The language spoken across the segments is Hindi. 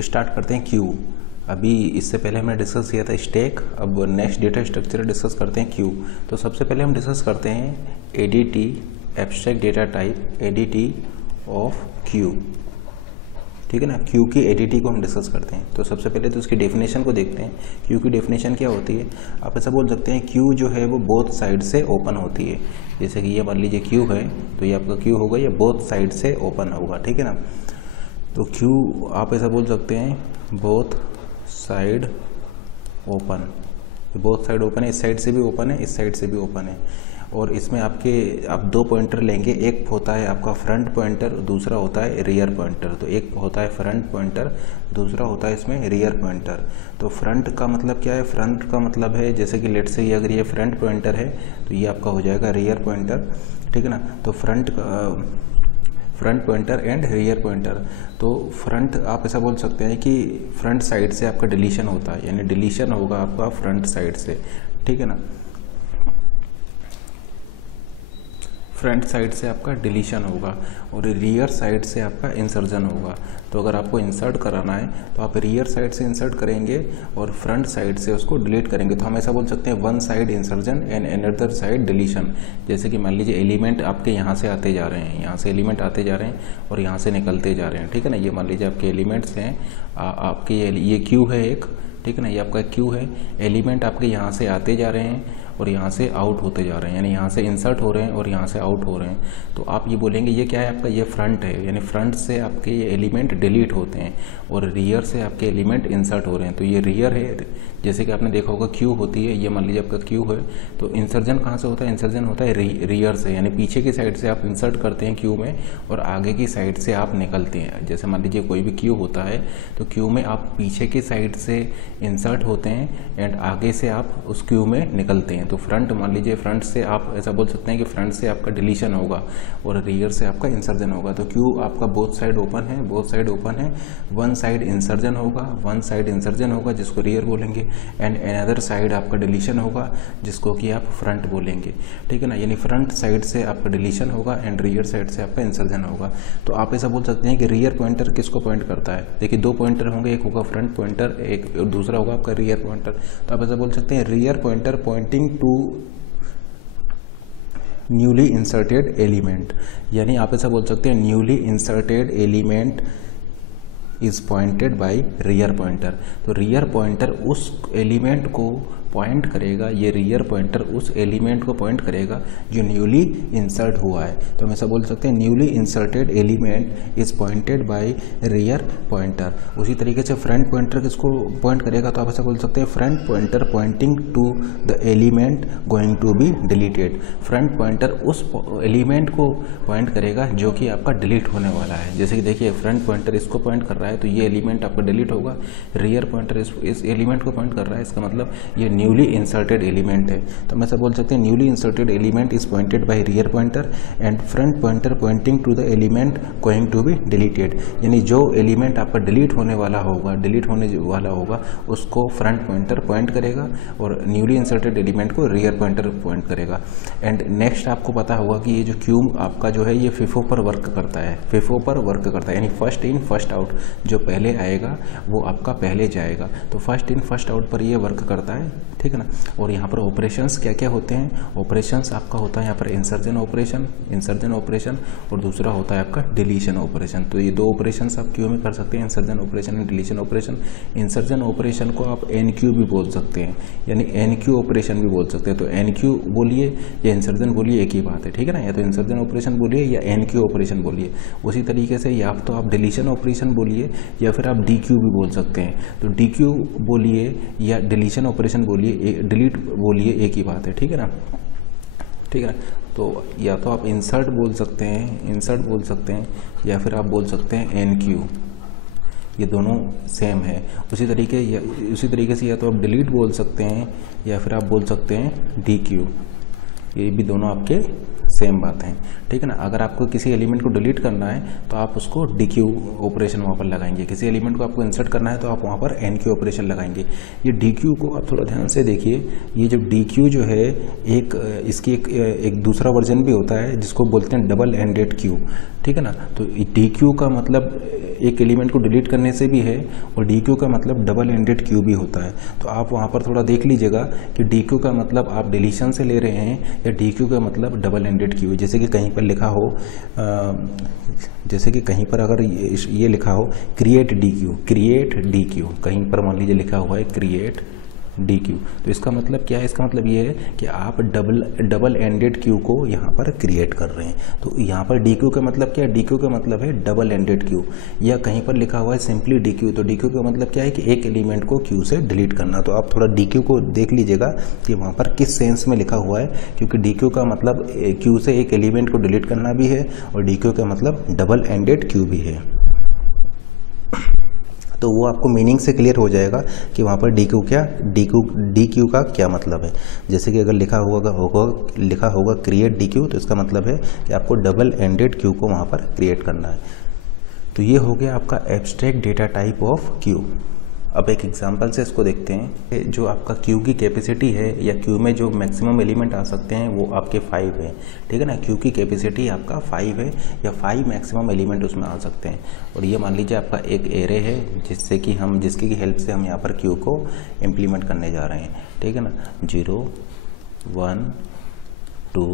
स्टार्ट करते हैं क्यू। अभी इससे पहले हमने डिस्कस किया था स्टैक, अब नेक्स्ट डेटा स्ट्रक्चर डिस्कस करते हैं क्यू। तो सबसे पहले हम डिस्कस करते हैं ADT, abstract data type ADT of Q, ठीक है ना। क्यू की एडीटी को हम डिस्कस करते हैं। तो सबसे पहले तो उसकी डेफिनेशन को देखते हैं। क्यू की डेफिनेशन क्या होती है, आप ऐसा बोल सकते हैं क्यू जो है वो बोथ साइड से ओपन होती है। जैसे कि ये मान लीजिए क्यू है, तो ये आपका क्यू होगा, ये बोथ साइड से ओपन होगा, ठीक है ना। तो क्यू आप ऐसा बोल सकते हैं both side open, both side open है, इस साइड से भी ओपन है, इस साइड से भी ओपन है। और इसमें आप दो पॉइंटर लेंगे, एक होता है आपका फ्रंट पॉइंटर, दूसरा होता है रियर पॉइंटर। तो एक होता है फ्रंट पॉइंटर, दूसरा होता है इसमें रियर पॉइंटर। तो फ्रंट का मतलब क्या है, फ्रंट का मतलब है जैसे कि लेट्स से अगर ये फ्रंट पॉइंटर है तो ये आपका हो जाएगा रियर पॉइंटर, ठीक है ना। तो front pointer and rear pointer. तो फ्रंट आप ऐसा बोल सकते हैं कि फ्रंट साइड से आपका डिलीशन होता है, यानी डिलीशन होगा आपका फ्रंट साइड से, ठीक है ना। फ्रंट साइड से आपका डिलीशन होगा और रियर साइड से आपका इंसर्जन होगा। तो अगर आपको इंसर्ट कराना है तो आप रियर साइड से इंसर्ट करेंगे और फ्रंट साइड से उसको डिलीट करेंगे। तो हम ऐसा बोल सकते हैं one side insertion and another side deletion. जैसे कि मान लीजिए एलिमेंट आपके यहाँ से आते जा रहे हैं, यहाँ से एलिमेंट आते जा रहे हैं और यहाँ से निकलते जा रहे हैं, ठीक है ना। ये मान लीजिए आपके एलिमेंट्स हैं, आपके ये क्यू है एक, ठीक है ना, ये आपका क्यू है। एलिमेंट आपके यहाँ से आते जा रहे हैं और यहाँ से आउट होते जा रहे हैं, यानी यहाँ से इंसर्ट हो रहे हैं और यहाँ से आउट हो रहे हैं। तो आप ये बोलेंगे ये क्या है आपका, ये फ्रंट है, यानी फ्रंट से आपके ये एलिमेंट डिलीट होते हैं और रियर से आपके एलिमेंट इंसर्ट हो रहे हैं। तो ये रियर है, जैसे कि आपने देखा होगा क्यू होती है, ये मान लीजिए आपका क्यू है। तो इंसर्जन कहाँ से होता है, इंसर्जन होता है रियर से, यानी पीछे की साइड से आप इंसर्ट करते हैं क्यू में और आगे की साइड से आप निकलते हैं। जैसे मान लीजिए कोई भी क्यू होता है तो क्यू में आप पीछे की साइड से इंसर्ट होते हैं एंड आगे से आप उस क्यू में निकलते हैं। तो फ्रंट मान लीजिए फ्रंट से आप ऐसा बोल सकते हैं कि फ्रंट से आपका डिलीशन होगा और रियर से आपका इंसर्जन होगा। तो क्यू आपका बोथ साइड ओपन है, बोथ साइड ओपन है, वन साइड इंसर्जन होगा, वन साइड इंसर्जन होगा जिसको रियर बोलेंगे एंड अनदर साइड आपका डिलीशन होगा जिसको कि आप फ्रंट बोलेंगे, ठीक है ना। यानी फ्रंट साइड से आपका डिलीशन होगा एंड रियर साइड से आपका इंसर्जन होगा। तो आप ऐसा बोल सकते हैं कि रियर पॉइंटर किसको पॉइंट करता है, देखिए दो पॉइंटर होंगे, एक होगा फ्रंट पॉइंटर, एक दूसरा होगा आपका रियर पॉइंटर। तो आप ऐसा बोल सकते हैं rear pointer pointing to newly inserted element, यानी आप ऐसा बोल सकते हैं newly inserted element is pointed by rear pointer. तो रियर पॉइंटर उस एलिमेंट को पॉइंट करेगा, ये रियर पॉइंटर उस एलिमेंट को पॉइंट करेगा जो न्यूली इंसर्ट हुआ है। तो हम ऐसा बोल सकते हैं newly inserted element is pointed by rear pointer. उसी तरीके से फ्रंट पॉइंटर किसको पॉइंट करेगा, तो आप ऐसा बोल सकते हैं front pointer pointing to the element going to be deleted. Front pointer उस एलिमेंट को पॉइंट करेगा जो कि आपका डिलीट होने वाला है। जैसे कि देखिए फ्रंट पॉइंटर इसको पॉइंट कर रहा है तो ये एलिमेंट आपका डिलीट होगा, रियर पॉइंटर इस एलिमेंट को पॉइंट कर रहा है, इसका मतलब ये न्यूली इंसर्टेड एलिमेंट है। तो हम ऐसा बोल सकते हैं newly inserted element is pointed by rear pointer and front pointer pointing to the element going to be deleted. यानी जो एलिमेंट आपका डिलीट होने वाला होगा उसको फ्रंट पॉइंटर पॉइंट करेगा और न्यूली इंसर्टेड एलिमेंट को रियर पॉइंटर पॉइंट करेगा। एंड नेक्स्ट आपको पता होगा कि ये जो क्यू आपका जो है ये फिफो पर वर्क करता है, फिफो पर वर्क करता है, यानी फर्स्ट इन फर्स्ट आउट, जो पहले आएगा वो आपका पहले जाएगा। तो फर्स्ट इन फर्स्ट आउट पर ये वर्क करता है, ठीक है ना। और यहाँ पर ऑपरेशंस क्या क्या होते हैं, ऑपरेशंस आपका होता है यहाँ पर इंसर्जन ऑपरेशन और दूसरा होता है आपका डिलीशन ऑपरेशन। तो ये दो ऑपरेशंस आप क्यू में कर सकते हैं, insertion operation and deletion operation. Insertion operation को आप एन क्यू भी बोल सकते हैं, यानी एन क्यू ऑपरेशन भी बोल सकते हैं। तो एन क्यू बोलिए या इंसर्जन बोलिए एक ही बात है, ठीक है ना। या तो इंसर्जन ऑपरेशन बोलिए या एन क्यू ऑपरेशन बोलिए। उसी तरीके से या तो आप डिलीशन ऑपरेशन बोलिए या फिर आप डी क्यू भी बोल सकते हैं। तो डी क्यू बोलिए या डिलीशन ऑपरेशन बोलिए, डिलीट बोलिए, एक ही बात है, ठीक है ना, ठीक है ना। तो या तो आप इंसर्ट बोल सकते हैं या फिर आप बोल सकते हैं एन क्यू, ये दोनों सेम है। उसी तरीके से या तो आप डिलीट बोल सकते हैं या फिर आप बोल सकते हैं डी क्यू, ये भी दोनों आपके सेम बात है, ठीक है ना। अगर आपको किसी एलिमेंट को डिलीट करना है तो आप उसको DQ ऑपरेशन वहाँ पर लगाएंगे, किसी एलिमेंट को आपको इंसर्ट करना है तो आप वहाँ पर NQ ऑपरेशन लगाएंगे। ये DQ को आप थोड़ा ध्यान से देखिए, ये जो DQ जो है इसकी एक दूसरा वर्जन भी होता है जिसको बोलते हैं डबल एंडेड क्यू, ठीक है ना। तो DQ का मतलब एक एलिमेंट को डिलीट करने से भी है और DQ का मतलब डबल एंडेड क्यू भी होता है। तो आप वहाँ पर थोड़ा देख लीजिएगा कि DQ का मतलब आप डिलीशन से ले रहे हैं या DQ का मतलब डबल एंडेड क्यू है। जैसे कि कहीं पर लिखा हो जैसे कि कहीं पर अगर ये लिखा हो क्रिएट DQ, कहीं पर मान लीजिए लिखा हुआ है क्रिएट DQ, तो इसका मतलब क्या है? इसका मतलब ये है कि आप डबल एंडेड क्यू को यहाँ पर क्रिएट कर रहे हैं। तो यहाँ पर DQ का मतलब क्या है? DQ का मतलब है डबल एंडेड क्यू। या कहीं पर लिखा हुआ है सिंपली DQ, तो DQ का मतलब क्या है कि एक एलिमेंट को क्यू से डिलीट करना। तो आप थोड़ा DQ को देख लीजिएगा कि वहाँ पर किस सेंस में लिखा हुआ है, क्योंकि DQ का मतलब क्यू से एक एलिमेंट को डिलीट करना भी है और DQ का मतलब डबल एंडेड क्यू भी है। तो वो आपको मीनिंग से क्लियर हो जाएगा कि वहाँ पर DQ का क्या मतलब है। जैसे कि अगर लिखा होगा क्रिएट DQ, तो इसका मतलब है कि आपको डबल एंडेड क्यू को वहाँ पर क्रिएट करना है। तो ये हो गया आपका abstract data type of Q. अब एक एग्जांपल से इसको देखते हैं। जो आपका क्यू की कैपेसिटी है या क्यू में जो मैक्सिमम एलिमेंट आ सकते हैं वो आपके 5 है, ठीक है ना। क्यू की कैपेसिटी आपका 5 है या 5 मैक्सिमम एलिमेंट उसमें आ सकते हैं। और ये मान लीजिए आपका एक एरे है जिसकी हेल्प से हम यहाँ पर क्यू को इम्प्लीमेंट करने जा रहे हैं, ठीक है ना। 0 1 2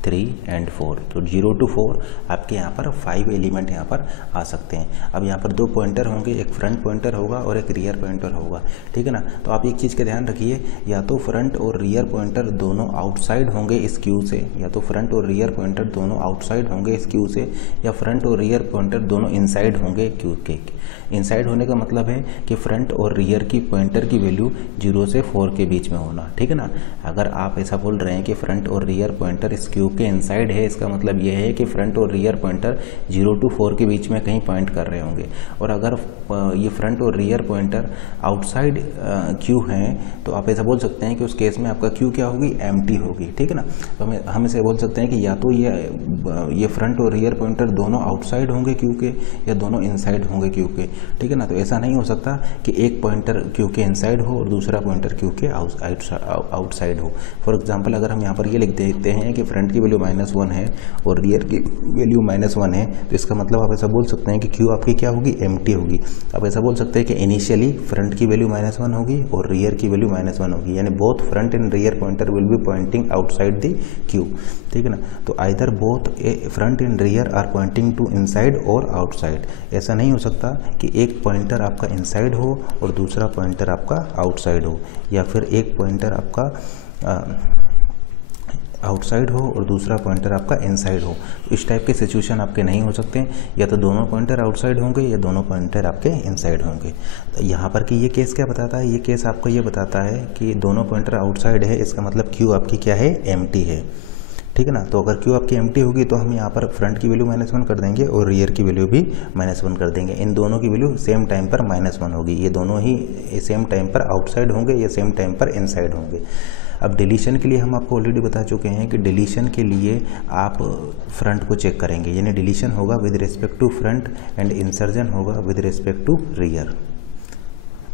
3 एंड 4, तो 0 to 4 आपके यहाँ पर 5 एलिमेंट यहाँ पर आ सकते हैं। अब यहाँ पर 2 पॉइंटर होंगे, एक फ्रंट पॉइंटर होगा और एक रियर पॉइंटर होगा, ठीक है ना। तो आप एक चीज़ का ध्यान रखिए, या तो फ्रंट और रियर पॉइंटर दोनों आउटसाइड होंगे इस क्यू से, या तो फ्रंट और रियर पॉइंटर दोनों आउटसाइड होंगे इस क्यू से, या फ्रंट और रियर पॉइंटर दोनों इनसाइड होंगे क्यू के। इनसाइड होने का मतलब है कि फ्रंट और रियर की पॉइंटर की वैल्यू 0 से 4 के बीच में होना, ठीक है ना। अगर आप ऐसा बोल रहे हैं कि फ्रंट और रियर पॉइंटर इस क्यू के इनसाइड है, इसका मतलब यह है कि फ्रंट और रियर पॉइंटर 0 to 4 के बीच में कहीं पॉइंट कर रहे होंगे। और अगर ये फ्रंट और रियर पॉइंटर आउटसाइड क्यू हैं, तो आप ऐसा बोल सकते हैं कि उस केस में आपका क्यू क्या होगी? एम्प्टी होगी, ठीक है ना। तो हम इसे बोल सकते हैं कि या तो ये फ्रंट और रियर पॉइंटर दोनों आउटसाइड होंगे क्यू के या दोनों इनसाइड होंगे क्यू के, ठीक है ना। तो ऐसा नहीं हो सकता कि एक पॉइंटर क्यू के इनसाइड हो और दूसरा पॉइंटर क्यू के आउटसाइड हो। फॉर एग्जांपल अगर हम यहाँ पर ये लिख देते हैं कि फ्रंट की वैल्यू -1 है और रियर की वैल्यू -1 है, तो इसका मतलब आप ऐसा बोल सकते हैं कि क्यू आपकी क्या होगी? एम्प्टी होगी। आप ऐसा बोल सकते हैं कि इनिशियली फ्रंट की वैल्यू -1 होगी और रियर की वैल्यू -1 होगी, यानी both front and rear pointer will be pointing outside the queue, ठीक है ना। तो either both front and rear are pointing to inside और आउटसाइड। ऐसा नहीं हो सकता कि एक पॉइंटर आपका इनसाइड हो और दूसरा पॉइंटर आपका आउटसाइड हो, या फिर एक पॉइंटर आपका आउटसाइड हो और दूसरा पॉइंटर आपका इनसाइड हो। इस टाइप के सिचुएशन आपके नहीं हो सकते, या तो दोनों पॉइंटर आउटसाइड होंगे या दोनों पॉइंटर आपके इनसाइड होंगे। तो यहाँ पर कि ये केस क्या बताता है? ये केस आपको ये बताता है कि दोनों पॉइंटर आउटसाइड है, इसका मतलब क्यू आपकी क्या है? एम्प्टी है, ठीक है ना। तो अगर क्यू आपकी एम्प्टी होगी तो हम यहाँ पर फ्रंट की वैल्यू -1 कर देंगे और रियर की वैल्यू भी -1 कर देंगे। इन दोनों की वैल्यू सेम टाइम पर -1 होगी। ये दोनों ही सेम टाइम पर आउटसाइड होंगे या सेम टाइम पर इनसाइड होंगे। अब डिलीशन के लिए हम आपको ऑलरेडी बता चुके हैं कि डिलीशन के लिए आप फ्रंट को चेक करेंगे, यानी डिलीशन होगा with respect to front and insertion होगा विद रिस्पेक्ट टू रियर।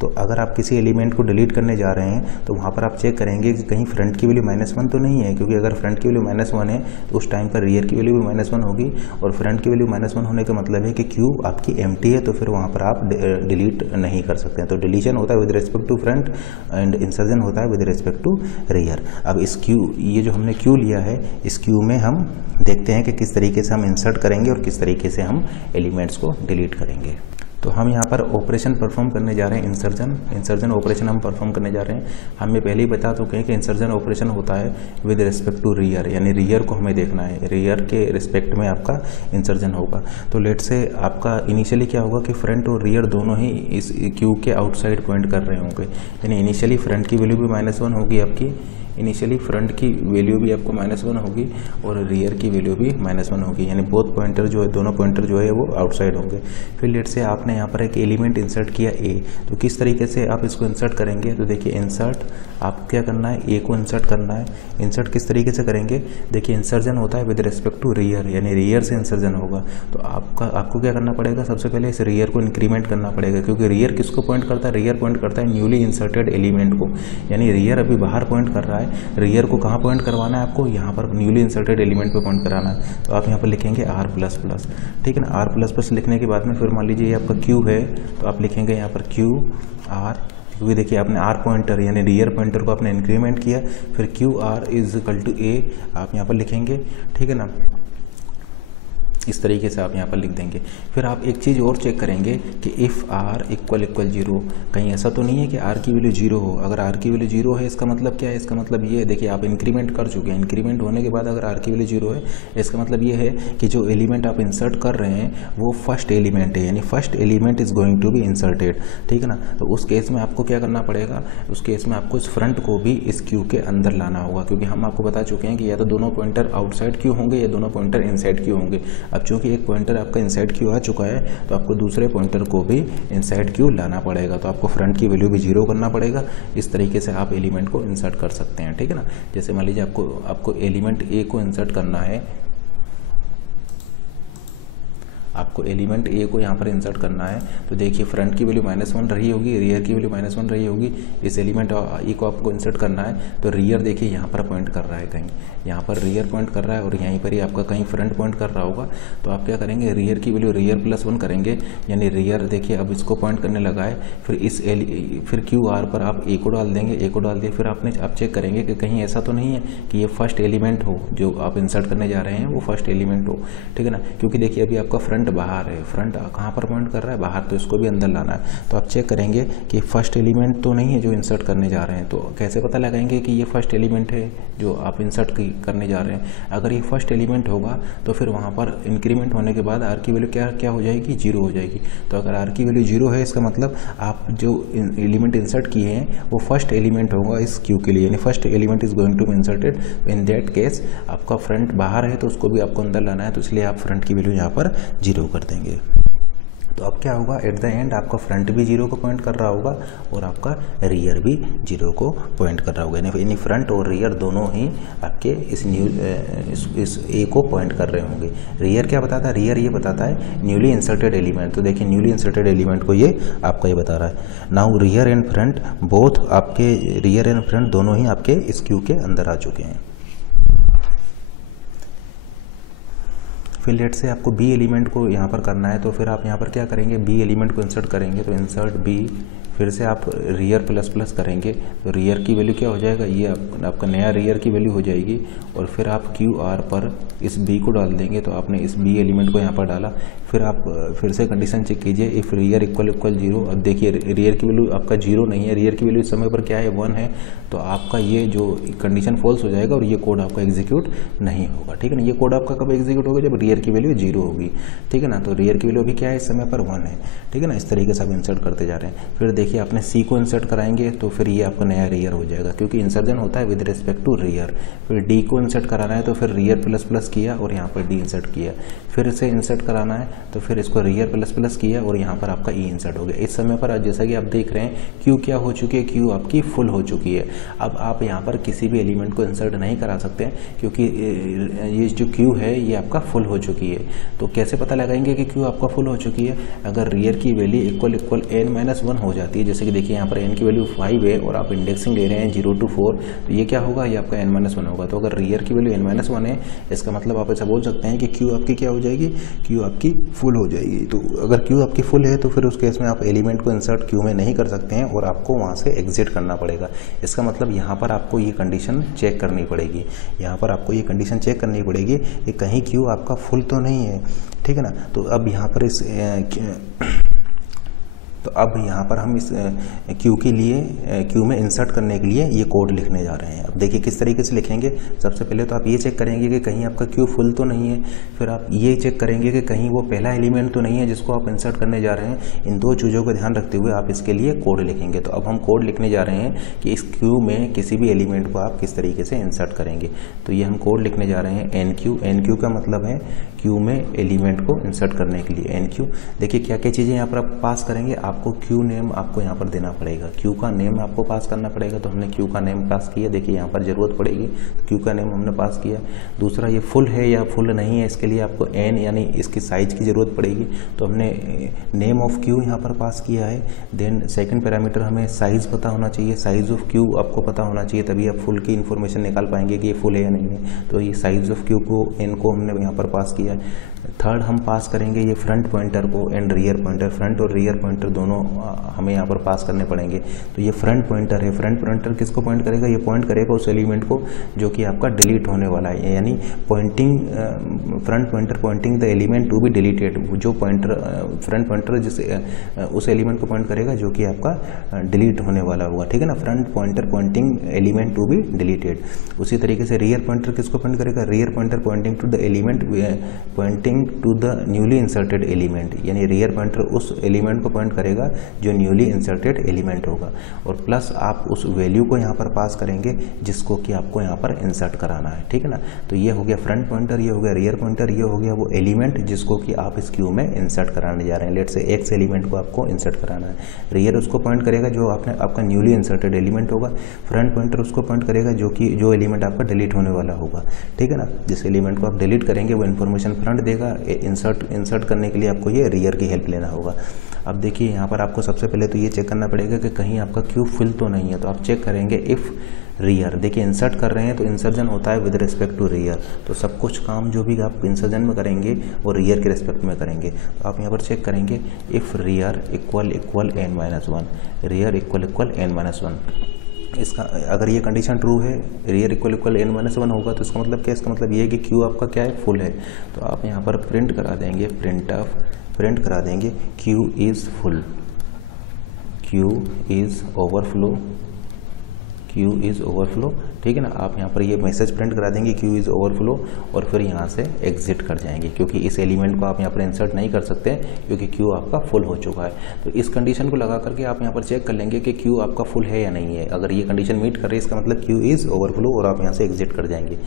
तो अगर आप किसी एलिमेंट को डिलीट करने जा रहे हैं तो वहाँ पर आप चेक करेंगे कि कहीं फ्रंट की वैल्यू -1 तो नहीं है, क्योंकि अगर फ्रंट की वैल्यू -1 है तो उस टाइम पर रियर की वैल्यू भी -1 होगी, और फ्रंट की वैल्यू -1 होने का मतलब है कि क्यू आपकी एम्प्टी है, तो फिर वहाँ पर आप डिलीट नहीं कर सकते हैं। तो डिलीशन होता है with respect to front and insertion होता है विद रिस्पेक्ट टू रियर। अब इस क्यू, ये जो हमने क्यू लिया है, इस क्यू में हम देखते हैं कि किस तरीके से हम इंसर्ट करेंगे और किस तरीके से हम एलिमेंट्स को डिलीट करेंगे। तो हम यहाँ पर ऑपरेशन परफॉर्म करने जा रहे हैं, इंसर्जन ऑपरेशन हम परफॉर्म करने जा रहे हैं। हमें पहले ही बता चुके हैं कि इंसर्जन ऑपरेशन होता है विद रिस्पेक्ट टू रियर, यानी रियर को हमें देखना है, रियर के रिस्पेक्ट में आपका इंसर्जन होगा। तो लेट से आपका इनिशियली क्या होगा कि फ्रंट और रियर दोनों ही इस क्यू के आउटसाइड पॉइंट कर रहे होंगे, यानी इनिशियली फ्रंट की वैल्यू भी -1 होगी आपकी, इनिशियली फ्रंट की वैल्यू भी आपको -1 होगी और रियर की वैल्यू भी -1 होगी, यानी बोथ पॉइंटर जो है, दोनों पॉइंटर जो है वो आउटसाइड होंगे। फिर लेट से आपने यहाँ पर एक एलिमेंट इंसर्ट किया ए, तो किस तरीके से आप इसको इंसर्ट करेंगे, तो देखिए इंसर्ट आप क्या करना है, ए को इंसर्ट करना है। इंसर्ट किस तरीके से करेंगे, देखिए इंसर्जन होता है विद रिस्पेक्ट टू रियर, यानी रियर से इंसर्जन होगा। तो आपको क्या करना पड़ेगा, सबसे पहले इस रियर को इंक्रीमेंट करना पड़ेगा, क्योंकि रियर किसको पॉइंट करता है, रियर पॉइंट करता है न्यूली इंसर्टेड एलिमेंट को, यानी रियर अभी बाहर पॉइंट कर रहा है। रियर को कहाँ पॉइंट करवाना है आपको, यहाँ पर न्यूली इंसर्टेड एलिमेंट पे पॉइंट कराना है। तो आप यहाँ पर लिखेंगे R++, ठीक है ना। R++ लिखने के बाद में फिर मान लीजिए ये आपका Q है, तो आप लिखेंगे यहाँ पर QR, क्योंकि देखिए आपने R पॉइंटर यानी रियर पॉइंटर को आपने इंक्रीमेंट किया, फिर QR = A आप यहाँ पर लिखेंगे, ठीक है ना। इस तरीके से आप यहाँ पर लिख देंगे। फिर आप एक चीज़ और चेक करेंगे कि इफ़ R = 0, कहीं ऐसा तो नहीं है कि R की वैल्यू 0 हो। अगर R की वैल्यू 0 है, इसका मतलब क्या है, इसका मतलब ये है, देखिए आप इंक्रीमेंट कर चुके हैं, इंक्रीमेंट होने के बाद अगर R की वैल्यू 0 है, इसका मतलब ये है कि जो एलिमेंट आप इंसर्ट कर रहे हैं वो फर्स्ट एलिमेंट है, यानी first element is going to be inserted, ठीक है ना। तो उस केस में आपको क्या करना पड़ेगा, उस केस में आपको इस फ्रंट को भी इस क्यू के अंदर लाना होगा, क्योंकि हम आपको बता चुके हैं कि या तो दोनों पॉइंटर आउटसाइड क्यू होंगे या दोनों पॉइंटर इनसाइड क्यू होंगे। अब चूंकि एक पॉइंटर आपका इनसाइड क्यू आ चुका है, तो आपको दूसरे पॉइंटर को भी इनसाइड क्यू लाना पड़ेगा, तो आपको फ्रंट की वैल्यू भी 0 करना पड़ेगा। इस तरीके से आप एलिमेंट को इंसर्ट कर सकते हैं, ठीक है ना। जैसे मान लीजिए आपको एलिमेंट ए को इंसर्ट करना है, आपको एलिमेंट ए को यहाँ पर इंसर्ट करना है, तो देखिए फ्रंट की वैल्यू -1 रही होगी, रियर की वैल्यू -1 रही होगी। इस एलिमेंट ए को आपको इंसर्ट करना है, तो रियर देखिए यहाँ पर पॉइंट कर रहा है, कहीं यहाँ पर रियर पॉइंट कर रहा है और यहीं पर ही आपका कहीं फ्रंट पॉइंट कर रहा होगा। तो आप क्या करेंगे, रियर की वैल्यू रियर+1 करेंगे, यानी रियर देखिए अब इसको पॉइंट करने लगा है। फिर QR पर आप ए को डाल देंगे, ए को डाल दिए, फिर आप चेक करेंगे कि कहीं ऐसा तो नहीं है कि ये फर्स्ट एलिमेंट हो, जो आप इंसर्ट करने जा रहे हैं वो फर्स्ट एलिमेंट हो, ठीक है ना। क्योंकि देखिए अभी आपका फ्रंट बाहर है, फ्रंट कहाँ पर पॉइंट कर रहा है, बाहर, तो इसको भी अंदर लाना है। तो आप चेक करेंगे कि फर्स्ट एलिमेंट तो नहीं है जो इंसर्ट करने जा रहे हैं। तो कैसे पता लगाएंगे कि ये फर्स्ट एलिमेंट है जो आप इंसर्ट करने जा रहे हैं। अगर ये फर्स्ट एलिमेंट होगा तो फिर वहाँ पर इंक्रीमेंट होने के बाद R की वैल्यू क्या हो जाएगी, 0 हो जाएगी। तो अगर R की वैल्यू 0 है, इसका मतलब आप जो एलिमेंट इंसर्ट किए हैं वो फर्स्ट एलिमेंट होगा इस क्यू के लिए, यानी first element is going to be inserted. In that case आपका फ्रंट बाहर है तो उसको भी आपको अंदर लाना है, तो इसलिए आप फ्रंट की वैल्यू यहाँ पर 0 कर देंगे। तो अब क्या होगा, एट द एंड आपका फ्रंट भी 0 को पॉइंट कर रहा होगा और आपका रियर भी 0 को पॉइंट कर रहा होगा, यानी फ्रंट और रियर दोनों ही आपके इस ए को पॉइंट कर रहे होंगे। रियर क्या बताता है, रियर ये बताता है न्यूली इंसर्टेड एलिमेंट। तो देखिए न्यूली इंसर्टेड एलिमेंट को ये आपका ये बता रहा है। Now rear and front both आपके, रियर एंड फ्रंट दोनों ही आपके इस क्यू के अंदर आ चुके हैं। फिर लेट से आपको बी एलिमेंट को यहाँ पर करना है, तो फिर आप यहाँ पर क्या करेंगे, बी एलिमेंट को इंसर्ट करेंगे। तो इंसर्ट बी, फिर से आप रियर ++ करेंगे, तो रियर की वैल्यू क्या हो जाएगा, ये आपका नया रियर की वैल्यू हो जाएगी। और फिर आप QR पर इस बी को डाल देंगे, तो आपने इस बी एलिमेंट को यहाँ पर डाला। फिर आप फिर से कंडीशन चेक कीजिए, इफ़ रियर = 0। अब देखिए रियर की वैल्यू आपका 0 नहीं है, रियर की वैल्यू इस समय पर क्या है, 1 है। तो आपका ये जो कंडीशन फॉल्स हो जाएगा और ये कोड आपका एग्जीक्यूट नहीं होगा, ठीक है ना। ये कोड आपका कब एग्जीक्यूट होगा, जब रियर की वैल्यू 0 होगी, ठीक है ना। तो रियर की वैल्यू अभी क्या है, इस समय पर 1 है, ठीक है ना। इस तरीके से आप इंसर्ट करते जा रहे हैं। फिर देखिए आपने सी को इंसर्ट कराएंगे, तो फिर ये आपका नया रियर हो जाएगा, क्योंकि इंसर्जन होता है विद रिस्पेक्ट टू रियर। फिर डी को इंसर्ट कराना है, तो फिर रियर ++ किया और यहाँ पर डी इंसर्ट किया। फिर से इंसर्ट कराना है, तो फिर इसको रियर ++ किया और यहाँ पर आपका ई इंसर्ट हो गया। इस समय पर जैसा कि आप देख रहे हैं क्यू क्या हो चुकी है, क्यू आपकी फुल हो चुकी है। अब आप यहाँ पर किसी भी एलिमेंट को इंसर्ट नहीं करा सकते, क्योंकि ये जो क्यू है ये आपका फुल हो चुकी है। तो कैसे पता लगाएंगे कि क्यू आपका फुल हो चुकी है, अगर रियर की वैल्यू = n-1 हो जाती है, जैसे कि देखिए यहाँ पर n की वैल्यू 5 है और आप इंडेक्सिंग ले रहे हैं 0 to 4, तो ये क्या होगा, ये आपका n-1 होगा। तो अगर रियर की वैल्यू n-1 है, इसका मतलब आप ऐसा बोल सकते हैं कि क्यू आपकी क्या हो जाएगी, क्यू आपकी फुल हो जाएगी। तो अगर क्यू आपकी फुल है तो फिर उस केस में आप एलिमेंट को इंसर्ट क्यू में नहीं कर सकते हैं और आपको वहाँ से एग्जिट करना पड़ेगा। इसका मतलब यहाँ पर आपको ये कंडीशन चेक करनी पड़ेगी, यहाँ पर आपको ये कंडीशन चेक करनी पड़ेगी कि कहीं क्यू आपका फुल तो नहीं है, ठीक है ना। तो अब यहाँ पर तो अब यहाँ पर हम इस क्यू के लिए क्यू में इंसर्ट करने के लिए ये कोड लिखने जा रहे हैं। अब देखिए किस तरीके से लिखेंगे। सबसे पहले तो आप ये चेक करेंगे कि कहीं आपका क्यू फुल तो नहीं है, फिर आप ये चेक करेंगे कि कहीं वो पहला एलिमेंट तो नहीं है जिसको आप इंसर्ट करने जा रहे हैं। इन दो चीज़ों को ध्यान रखते हुए आप इसके लिए कोड लिखेंगे। तो अब हम कोड लिखने जा रहे हैं कि इस क्यू में किसी भी एलिमेंट को आप किस तरीके से इंसर्ट करेंगे। तो ये हम कोड लिखने जा रहे हैं एन क्यू का मतलब है क्यू में एलिमेंट को इंसर्ट करने के लिए एन क्यू। देखिए क्या क्या चीज़ें यहाँ पर आप पास करेंगे। आपको क्यू नेम आपको यहाँ पर देना पड़ेगा, क्यू का नेम आपको पास करना पड़ेगा। तो हमने क्यू का नेम पास किया, देखिए यहाँ पर ज़रूरत पड़ेगी, क्यू का नेम हमने पास किया। दूसरा ये फुल है या फुल नहीं है, इसके लिए आपको एन यानी इसकी साइज़ की ज़रूरत पड़ेगी। तो हमने नेम ऑफ क्यू यहाँ पर पास किया है। देन सेकेंड पैरामीटर हमें साइज़ पता होना चाहिए, साइज़ ऑफ क्यू आपको पता होना चाहिए, तभी आप फुल की इन्फॉर्मेशन निकाल पाएंगे कि ये फुल है या नहीं है। तो ये साइज़ ऑफ क्यू को एन को हमने यहाँ पर पास किया। थर्ड हम पास करेंगे ये फ्रंट पॉइंटर को एंड रियर पॉइंटर। फ्रंट और रियर पॉइंटर दोनों हमें यहाँ पर पास करने पड़ेंगे। तो ये फ्रंट पॉइंटर है, फ्रंट पॉइंटर किसको पॉइंट करेगा, ये पॉइंट करेगा उस एलिमेंट को जो कि आपका डिलीट होने वाला है, यानी pointing front pointer pointing the element to be deleted. जो पॉइंटर फ्रंट पॉइंटर जिसे उस एलिमेंट को पॉइंट करेगा जो कि आपका डिलीट होने वाला होगा, ठीक है ना। Front pointer pointing element to be deleted. उसी तरीके से रियर पॉइंटर किसको पॉइंट करेगा, rear pointer pointing to the element pointing to the newly inserted element, यानी रियर पॉइंटर उस एलिमेंट को पॉइंट करेगा जो न्यूली इंसर्टेड एलिमेंट होगा। और प्लस आप उस वैल्यू को यहाँ पर पास करेंगे जिसको कि आपको यहाँ पर इंसर्ट कराना है, ठीक है ना। तो ये हो गया फ्रंट पॉइंटर, ये हो गया रियर पॉइंटर, ये हो गया वो एलिमेंट जिसको कि आप इस क्यू में इंसर्ट कराने जा रहे हैं। लेट से एक्स एलिमेंट को आपको इंसर्ट कराना है। रियर उसको पॉइंट करेगा जो आपका न्यूली इंसर्टेड एलिमेंट होगा। फ्रंट पॉइंटर उसको पॉइंट करेगा जो एलिमेंट आपका डिलीट होने वाला होगा, ठीक है ना। जिस एलिमेंट को आप डिलीट करेंगे वो इन्फॉर्मेशन फ्रंट देगा। इंसर्ट करने के लिए आपको ये रियर की हेल्प लेना होगा। अब देखिए यहाँ पर आपको सबसे पहले तो ये चेक करना पड़ेगा कि कहीं आपका क्यू फुल तो नहीं है। तो आप चेक करेंगे इफ़ रियर। देखिए इंसर्ट कर रहे हैं तो इंसर्जन होता है विद रिस्पेक्ट टू रियर। तो सब कुछ काम जो भी आप इंसर्जन में करेंगे वो रियर के रिस्पेक्ट में करेंगे। तो आप यहाँ पर चेक करेंगे if rear equal n-1, rear equal n-1। इसका अगर ये कंडीशन ट्रू है, रियर इक्वल n-1 होगा, तो इसका मतलब क्या, इसका मतलब ये है कि क्यू आपका क्या है, फुल है। तो आप यहाँ पर प्रिंट करा देंगे, प्रिंट करा देंगे Q is full, Q is overflow, Q is overflow, ठीक है ना। आप यहाँ पर ये मैसेज प्रिंट करा देंगे क्यू इज़ ओवरफ्लो और फिर यहाँ से एग्जिट कर जाएंगे, क्योंकि इस एलिमेंट को आप यहाँ पर इंसर्ट नहीं कर सकते क्योंकि क्यू आपका फुल हो चुका है। तो इस कंडीशन को लगा करके आप यहाँ पर चेक कर लेंगे कि क्यू आपका फुल है या नहीं है। अगर ये कंडीशन मीट कर रही है इसका मतलब क्यू इज़ ओवरफ्लो और आप यहाँ से एग्जिट कर जाएंगे।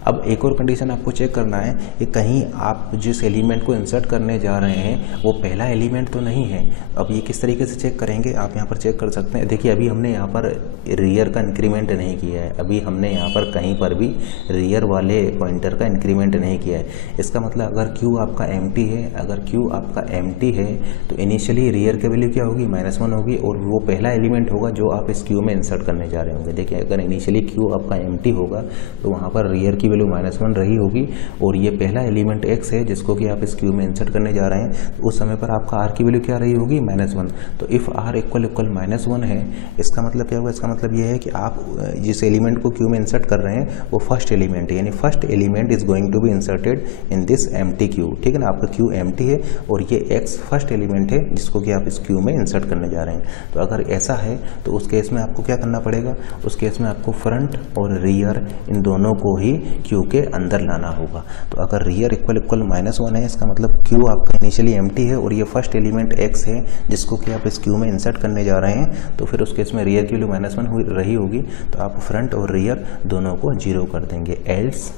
अब एक और कंडीशन आपको चेक करना है कि कहीं आप जिस एलिमेंट को इंसर्ट करने जा रहे हैं वो पहला एलिमेंट तो नहीं है। अब ये किस तरीके से चेक करेंगे, आप यहाँ पर चेक कर सकते हैं। देखिए अभी हमने यहाँ पर रियर का इंक्रीमेंट नहीं किया है, अभी हमने यहाँ पर कहीं पर भी रियर वाले पॉइंटर का इंक्रीमेंट नहीं किया है। इसका मतलब अगर क्यू आपका एम्प्टी है, अगर क्यू आपका एम्प्टी है तो इनिशियली रियर की वैल्यू क्या होगी, -1 होगी और वो पहला एलिमेंट होगा जो आप इस क्यू में इंसर्ट करने जा रहे होंगे। देखिए अगर इनिशियली क्यू आपका एम्प्टी होगा तो वहाँ पर रियर की वैल्यू -1 रही होगी और ये पहला एलिमेंट x है जिसको कि आप इस क्यू में इंसर्ट करने जा रहे हैं। तो उस समय पर आपका r की वैल्यू क्या रही होगी, -1। तो इफ़ r इक्वल -1 है, इसका मतलब क्या होगा, इसका मतलब ये है कि आप जिस एलिमेंट को क्यू में इंसर्ट कर रहे हैं वो फर्स्ट एलिमेंट है, यानी first element is going to be inserted in this empty queue, ठीक है ना। आपका क्यू एम्प्टी है और ये x फर्स्ट एलिमेंट है जिसको कि आप इस क्यू में इंसर्ट करने जा रहे हैं। तो अगर ऐसा है तो उस केस में आपको क्या करना पड़ेगा, उस केस में आपको फ्रंट और रियर इन दोनों को ही क्यू के अंदर लाना होगा। तो अगर रियर इक्वल -1 है इसका मतलब क्यू आपका इनिशियली एम्प्टी है और ये फर्स्ट एलिमेंट x है जिसको कि आप इस क्यू में इंसर्ट करने जा रहे हैं। तो फिर उस केस में रियर की वैल्यू -1 रही होगी तो आप फ्रंट और रियर दोनों को 0 कर देंगे। एल्स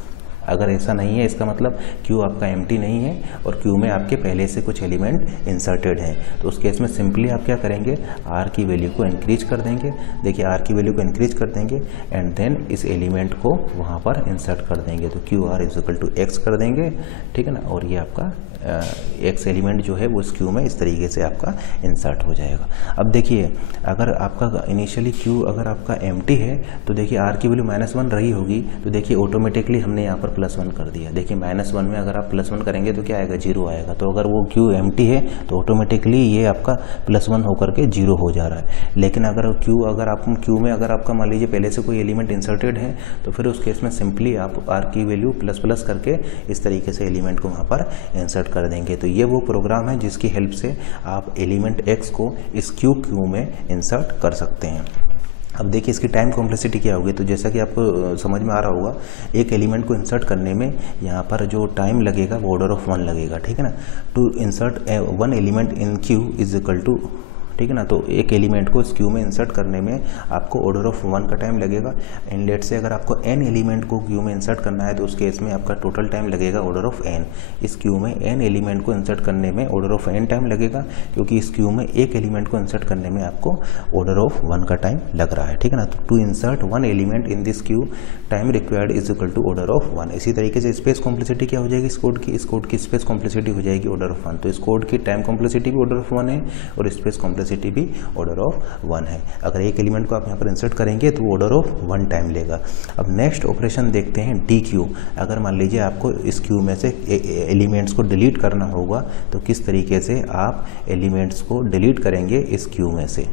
अगर ऐसा नहीं है इसका मतलब क्यू आपका एम्प्टी नहीं है और क्यू में आपके पहले से कुछ एलिमेंट इंसर्टेड हैं। तो उस केस में सिंपली आप क्या करेंगे, आर की वैल्यू को इंक्रीज कर देंगे। देखिए आर की वैल्यू को इंक्रीज कर देंगे एंड देन इस एलिमेंट को वहाँ पर इंसर्ट कर देंगे। तो Q R is equal to X कर देंगे, ठीक है ना। और ये आपका एक्स एलिमेंट जो है वो इस क्यू में इस तरीके से आपका इंसर्ट हो जाएगा। अब देखिए अगर आपका इनिशियली क्यू अगर आपका एम्प्टी है तो देखिए आर की वैल्यू -1 रही होगी। तो देखिए ऑटोमेटिकली हमने यहाँ पर +1 कर दिया। देखिए -1 में अगर आप +1 करेंगे तो क्या आएगा, 0 आएगा। तो अगर वो क्यू एम्प्टी है तो ऑटोमेटिकली ये आपका +1 होकर के 0 हो जा रहा है। लेकिन अगर आप क्यू में अगर आपका मान लीजिए पहले से कोई एलिमेंट इंसर्टेड है तो फिर उस केस में सिंपली आप आर की वैल्यू ++ करके इस तरीके से एलिमेंट को वहाँ पर इंसर्ट कर देंगे। तो ये वो प्रोग्राम है जिसकी हेल्प से आप एलिमेंट x को इस क्यू में इंसर्ट कर सकते हैं। अब देखिए इसकी टाइम कॉम्प्लेक्सिटी क्या होगी। तो जैसा कि आपको समझ में आ रहा होगा, एक एलिमेंट को इंसर्ट करने में यहाँ पर जो टाइम लगेगा वो ऑर्डर ऑफ 1 लगेगा, ठीक है ना। To insert 1 element in queue is equal to, ठीक है ना। तो एक एलिमेंट को इस क्यू में इंसर्ट करने में आपको ऑर्डर ऑफ 1 का टाइम लगेगा। एंड लेट से अगर आपको n एलिमेंट को क्यू में इंसर्ट करना है तो उस केस में आपका टोटल टाइम लगेगा ऑर्डर ऑफ n। इस क्यू में n एलिमेंट को इंसर्ट करने में ऑर्डर ऑफ n टाइम लगेगा, क्योंकि इस क्यू में एक एलिमेंट को इंसर्ट करने में आपको ऑर्डर ऑफ 1 का टाइम लग रहा है, ठीक है ना। तो to insert 1 element in this queue time required is equal to order of 1। इसी तरीके से स्पेस कॉम्प्लेक्सिटी क्या हो जाएगी इस कोड की स्पेस कॉम्प्लेक्सिटी हो जाएगी ऑर्डर ऑफ 1। तो इस कोड की टाइम कॉम्प्लेक्सिटी भी ऑर्डर ऑफ 1 है और स्पेस कॉम्प्लेक्सिटी भी ऑर्डर ऑफ 1 है। अगर एक एलिमेंट को आप यहाँ पर इंसर्ट करेंगे तो ऑर्डर ऑफ 1 टाइम लेगा। अब नेक्स्ट ऑपरेशन देखते हैं डी क्यू। अगर मान लीजिए आपको इस क्यू में से एलिमेंट्स को डिलीट करना होगा तो किस तरीके से आप एलिमेंट्स को डिलीट करेंगे इस क्यू में से।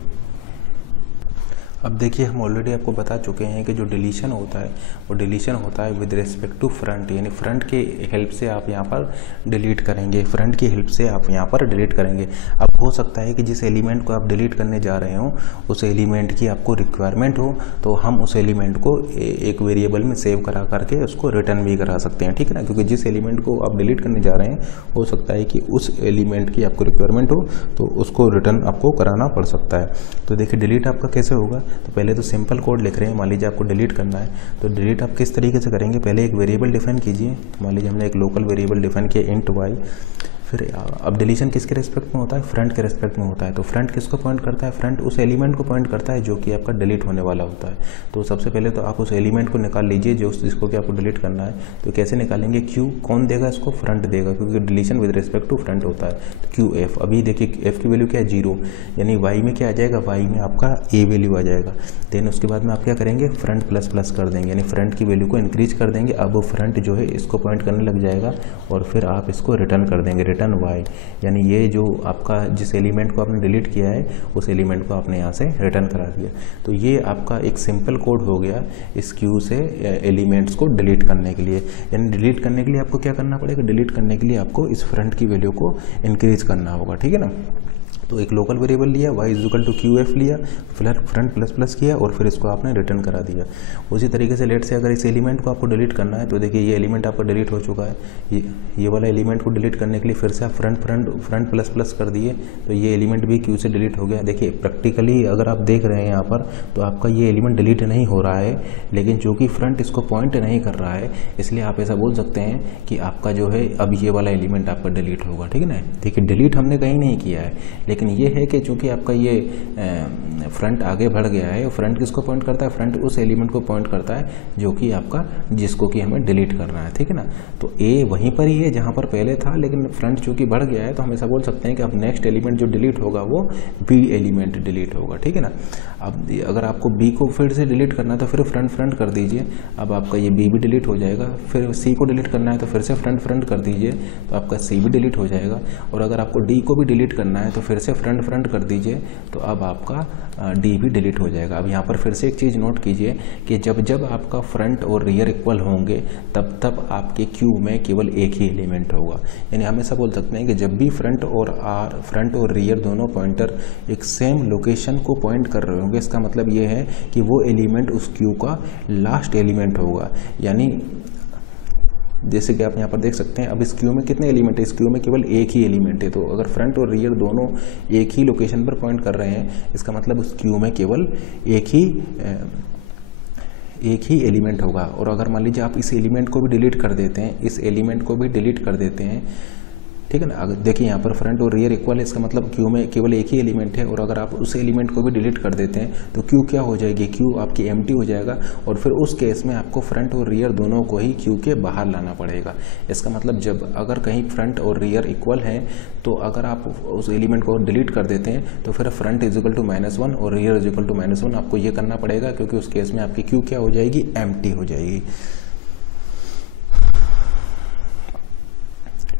अब देखिए हम ऑलरेडी आपको बता चुके हैं कि जो डिलीशन होता है वो डिलीशन होता है विद रिस्पेक्ट टू फ्रंट, यानी फ्रंट की हेल्प से आप यहाँ पर डिलीट करेंगे, फ्रंट की हेल्प से आप यहाँ पर डिलीट करेंगे। अब हो सकता है कि जिस एलिमेंट को आप डिलीट करने जा रहे हो उस एलिमेंट की आपको रिक्वायरमेंट हो, तो हम उस एलिमेंट को एक वेरिएबल में सेव करा करके उसको रिटर्न भी करा सकते हैं, ठीक है ना। क्योंकि जिस एलिमेंट को आप डिलीट करने जा रहे हैं हो सकता है कि उस एलिमेंट की आपको रिक्वायरमेंट हो तो उसको रिटर्न आपको कराना पड़ सकता है। तो देखिए डिलीट आपका कैसे होगा। तो पहले तो सिंपल कोड लिख रहे हैं, मान लीजिए आपको डिलीट करना है तो डिलीट आप किस तरीके से करेंगे। पहले एक वेरिएबल डिफाइन कीजिए, मान लीजिए हमने एक लोकल वेरिएबल डिफाइन किया इंट y। फिर अब डिलीशन किसके रेस्पेक्ट में होता है, फ्रंट के रेस्पेक्ट में होता है। तो फ्रंट किसको पॉइंट करता है, फ्रंट उस एलिमेंट को पॉइंट करता है जो कि आपका डिलीट होने वाला होता है। तो सबसे पहले तो आप उस एलिमेंट को निकाल लीजिए जो जिसको कि आपको डिलीट करना है। तो कैसे निकालेंगे, क्यू कौन देगा इसको, फ्रंट देगा, क्योंकि deletion with respect to front होता है। तो क्यू एफ, अभी देखिए एफ की वैल्यू क्या है 0, यानी वाई में क्या आ जाएगा, वाई में आपका ए वैल्यू आ जाएगा। देन उसके बाद में आप क्या करेंगे, फ्रंट प्लस प्लस कर देंगे, यानी फ्रंट की वैल्यू को इंक्रीज कर देंगे। अब वो फ्रंट जो है इसको पॉइंट करने लग जाएगा और फिर आप इसको रिटर्न कर देंगे, रिटर्न वाई, यानी ये जो आपका जिस एलिमेंट को आपने डिलीट किया है उस एलिमेंट को आपने यहाँ से रिटर्न करा दिया। तो ये आपका एक सिंपल कोड हो गया इस क्यू से एलिमेंट्स को डिलीट करने के लिए। यानी डिलीट करने के लिए आपको क्या करना पड़ेगा, डिलीट करने के लिए आपको इस फ्रंट की वैल्यू को इंक्रीज करना होगा, ठीक है ना। तो एक लोकल वेरिएबल लिया y is equal to Q F लिया, फिर फ्रंट प्लस प्लस किया और फिर इसको आपने रिटर्न करा दिया। उसी तरीके से लेट से अगर इस एलिमेंट को आपको डिलीट करना है तो देखिए ये एलिमेंट आपका डिलीट हो चुका है, ये वाला एलिमेंट को डिलीट करने के लिए फिर से आप फ्रंट प्लस प्लस कर दिए तो ये एलिमेंट भी क्यू से डिलीट हो गया। देखिए प्रैक्टिकली अगर आप देख रहे हैं यहाँ पर तो आपका ये एलिमेंट डिलीट नहीं हो रहा है, लेकिन चूँकि फ्रंट इसको पॉइंट नहीं कर रहा है इसलिए आप ऐसा बोल सकते हैं कि आपका जो है अब ये वाला एलिमेंट आपका डिलीट होगा, ठीक है ना। देखिए डिलीट हमने कहीं नहीं किया है, लेकिन ये है कि चूंकि आपका ये फ्रंट आगे बढ़ गया है, फ्रंट किसको पॉइंट करता है, फ्रंट उस एलिमेंट को पॉइंट करता है जो कि आपका जिसको कि हमें डिलीट करना है, ठीक है ना। तो ए वहीं पर ही है जहां पर पहले था, लेकिन फ्रंट चूंकि बढ़ गया है तो हम ऐसा बोल सकते हैं कि अब नेक्स्ट एलिमेंट जो डिलीट होगा वो बी एलिमेंट डिलीट होगा, ठीक है ना। अब अगर आपको बी को फिर से डिलीट करना है तो फिर फ्रंट कर दीजिए, अब आपका ये बी भी डिलीट हो जाएगा। फिर सी को डिलीट करना है तो फिर से फ्रंट कर दीजिए तो आपका सी भी डिलीट हो जाएगा। और अगर आपको डी को भी डिलीट करना है तो फिर से फ्रंट कर दीजिए तो अब आपका डी भी डिलीट हो जाएगा। अब यहाँ पर फिर से एक चीज़ नोट कीजिए कि जब आपका फ्रंट और रियर इक्वल होंगे तब आपके क्यू में केवल एक ही एलिमेंट होगा। यानी हम ऐसा बोल सकते हैं कि जब भी फ्रंट और रियर दोनों पॉइंटर एक सेम लोकेशन को पॉइंट कर रहे होंगे, इसका मतलब ये है कि वो एलिमेंट उस क्यू का लास्ट एलिमेंट होगा। यानी जैसे कि आप यहाँ पर देख सकते हैं अब इस क्यू में कितने एलिमेंट है, इस क्यू में केवल एक ही एलिमेंट है। तो अगर फ्रंट और रियर दोनों एक ही लोकेशन पर पॉइंट कर रहे हैं इसका मतलब उस क्यू में केवल एक ही एलिमेंट होगा। और अगर मान लीजिए आप इस एलिमेंट को भी डिलीट कर देते हैं, इस एलिमेंट को भी डिलीट कर देते हैं, ठीक है ना। अगर देखिए यहाँ पर फ्रंट और रियर इक्वल है, इसका मतलब क्यू में केवल एक ही एलिमेंट है। और अगर आप उस एलिमेंट को भी डिलीट कर देते हैं तो क्यू क्या हो जाएगी, क्यू आपकी एम्प्टी हो जाएगा। और फिर उस केस में आपको फ्रंट और रियर दोनों को ही क्यू के बाहर लाना पड़ेगा। इसका मतलब जब अगर कहीं फ्रंट और रियर इक्वल हैं तो अगर आप उस एलिमेंट को डिलीट कर देते हैं तो फिर फ्रंट इज इक्वल टू -1 और रियर इज इक्वल टू -1 आपको ये करना पड़ेगा, क्योंकि उस केस में आपकी क्यू क्या हो जाएगी, एम्प्टी हो जाएगी।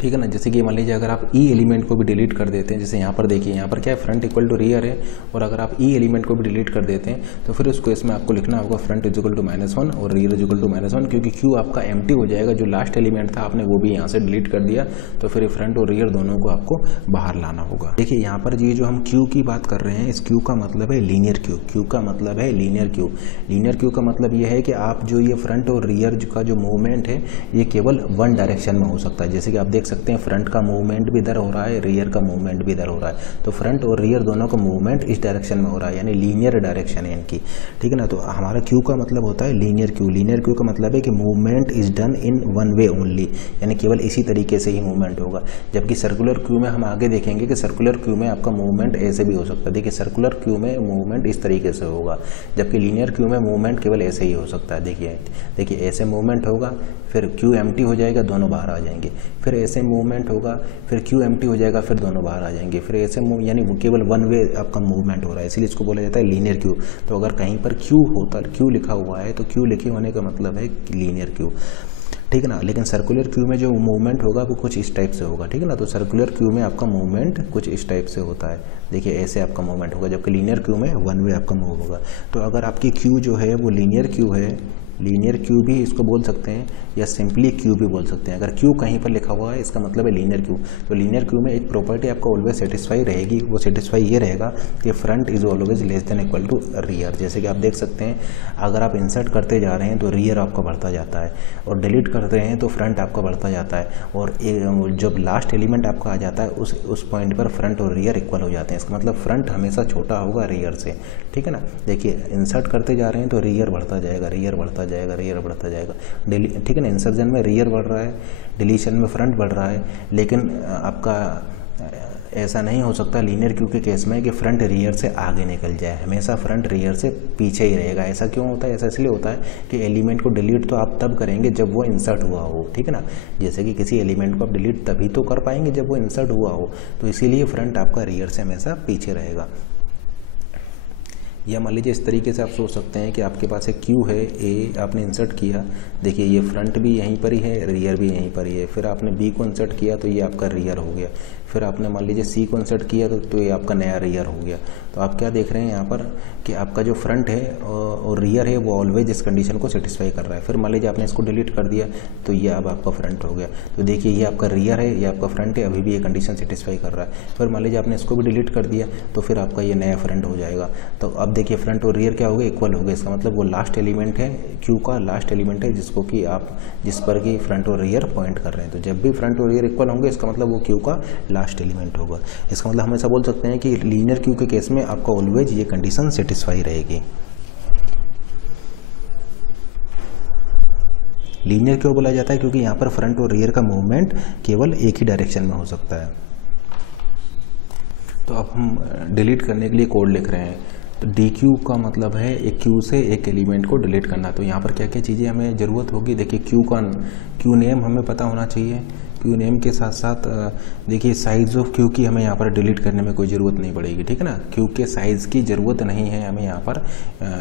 ठीक है ना। जैसे कि मान लीजिए अगर आप ई एलिमेंट को भी डिलीट कर देते हैं, जैसे यहाँ पर देखिए, यहाँ पर क्या है, फ्रंट इक्वल टू रियर है, और अगर आप ई एलिमेंट को भी डिलीट कर देते हैं तो फिर उसको इसमें आपको लिखना होगा फ्रंट इज इक्वल टू -1 और रियर इज इक्वल टू -1, क्योंकि क्यू आपका एम्प्टी हो जाएगा। जो लास्ट एलिमेंट था आपने वो भी यहाँ से डिलीट कर दिया, तो फिर फ्रंट और रियर दोनों को आपको बाहर लाना होगा। देखिए यहाँ पर ये जो हम क्यू की बात कर रहे हैं, इस क्यू का मतलब है लीनियर क्यू। क्यू का मतलब है लीनियर क्यू। लीनियर क्यू का मतलब ये है कि आप जो ये फ्रंट और रियर का जो मूवमेंट है ये केवल वन डायरेक्शन में हो सकता है। जैसे कि आप देख सकते हैं फ्रंट का मूवमेंट भी इधर हो रहा है, रियर का मूवमेंट भी इधर हो रहा है, तो फ्रंट और रियर दोनों का मूवमेंट इस डायरेक्शन में हो रहा है, यानी लीनियर डायरेक्शन है इनकी। ठीक है ना। तो हमारा क्यू का मतलब होता है लीनियर क्यू। लीनियर क्यू का मतलब है कि movement is done in one way only, यानी केवल इसी तरीके से ही मूवमेंट होगा। जबकि सर्कुलर क्यू में हम आगे देखेंगे कि सर्कुलर क्यू में आपका मूवमेंट ऐसे भी हो सकता है। देखिए सर्कुलर क्यू में मूवमेंट इस तरीके से होगा, जबकि लीनियर क्यू में मूवमेंट केवल ऐसे ही हो सकता है। देखिए ऐसे मूवमेंट होगा, फिर क्यू एम्प्टी हो जाएगा, दोनों बाहर आ जाएंगे, फिर ऐसे मूवमेंट होगा, फिर क्यू एम्प्टी हो जाएगा, फिर दोनों बाहर आ जाएंगे, फिर ऐसे यानी केवल वन वे आपका मूवमेंट हो रहा है, इसलिए इसको बोला जाता है लीनियर क्यू। तो अगर कहीं पर क्यू लिखा हुआ है तो क्यू लिखे होने का मतलब है लीनियर क्यू। ठीक है ना। लेकिन सर्कुलर क्यू में जो मूवमेंट होगा वो कुछ इस टाइप से होगा। ठीक है ना। तो सर्कुलर क्यू में आपका मूवमेंट कुछ इस टाइप से होता है, देखिए ऐसे आपका मूवमेंट होगा, जबकि लीनियर क्यू में वन वे आपका मूव होगा। तो अगर आपकी क्यू जो है वो लीनियर क्यू है, लीनियर क्यू भी इसको बोल सकते हैं या सिंपली क्यू भी बोल सकते हैं। अगर क्यू कहीं पर लिखा हुआ है इसका मतलब है लीनियर क्यू। तो लीनियर क्यू में एक प्रॉपर्टी आपको ऑलवेज सेटिस्फाई रहेगी, वो सेटिस्फाई ये रहेगा कि front is always less than equal to rear. जैसे कि आप देख सकते हैं अगर आप इंसर्ट करते जा रहे हैं तो रियर आपका बढ़ता जाता है, और डिलीट करते हैं तो फ्रंट आपका बढ़ता जाता है, और जब लास्ट एलिमेंट आपका आ जाता है उस पॉइंट पर फ्रंट और रियर इक्वल हो जाते हैं। इसका मतलब फ्रंट हमेशा छोटा होगा रियर से। ठीक है ना। देखिए इंसर्ट करते जा रहे हैं तो रियर बढ़ता जाएगा, रियर बढ़ता जाएगा, रियर बढ़ता जाएगा। ठीक है ना। इंसर्जन में रियर बढ़ रहा है, डिलीशन में फ्रंट बढ़ रहा है, लेकिन आपका ऐसा नहीं हो सकता लीनियर क्यू के केस में कि फ्रंट रियर से आगे निकल जाए, हमेशा फ्रंट रियर से पीछे ही रहेगा। ऐसा क्यों होता है? ऐसा इसलिए होता है कि एलिमेंट को डिलीट तो आप तब करेंगे जब वो इंसर्ट हुआ हो। ठीक है ना। जैसे कि किसी एलिमेंट को आप डिलीट तभी तो कर पाएंगे जब वो इंसर्ट हुआ हो, तो इसीलिए फ्रंट आपका रियर से हमेशा पीछे रहेगा। या मान लीजिए इस तरीके से आप सोच सकते हैं कि आपके पास एक क्यू है, ए आपने इंसर्ट किया, देखिए ये फ्रंट भी यहीं पर ही है, रियर भी यहीं पर ही है। फिर आपने बी को इंसर्ट किया तो ये आपका रियर हो गया। फिर आपने मान लीजिए सी को इंसर्ट किया तो ये आपका नया रियर हो गया। तो आप क्या देख रहे हैं यहाँ पर कि आपका जो फ्रंट है और रियर है वो ऑलवेज इस कंडीशन को सेटिस्फाई कर रहा है। फिर मान लीजिए आपने इसको डिलीट कर दिया तो ये अब आपका फ्रंट हो गया। तो देखिए ये आपका रियर है, ये आपका फ्रंट है, अभी भी ये कंडीशन सेटिस्फाई कर रहा है। फिर मान लीजिए आपने इसको भी डिलीट कर दिया तो फिर आपका ये नया फ्रंट हो जाएगा। तो अब देखिए फ्रंट और रियर क्या हो गए? इक्वल हो गए। इसका मतलब वो लास्ट एलिमेंट है, क्यू का लास्ट एलिमेंट है जिस पर कि फ्रंट और रियर पॉइंट कर रहे हैं। तो जब भी फ्रंट और रियर इक्वल होंगे इसका मतलब वो क्यू का लास्ट एलिमेंट होगा। इसका मतलब हम ऐसा बोल सकते हैं कि लीनियर क्यू के केस में आपका ऑलवेज ये कंडीशन सेटिस्फाई रहेगी। लीनियर क्यों बोला जाता है? क्योंकि यहाँ पर फ्रंट और रियर का मूवमेंट केवल एक ही डायरेक्शन में हो सकता है। तो अब हम डिलीट करने के लिए कोड लिख रहे हैं। तो डी क्यू का मतलब है एक क्यू से एक एलिमेंट को डिलीट करना। तो यहाँ पर क्या क्या चीज़ें हमें ज़रूरत होगी? देखिए क्यू नेम हमें पता होना चाहिए। क्यू नेम के साथ साथ देखिए साइज ऑफ क्यू की हमें यहाँ पर डिलीट करने में कोई ज़रूरत नहीं पड़ेगी। ठीक है ना। क्यू के साइज़ की ज़रूरत नहीं है हमें यहाँ पर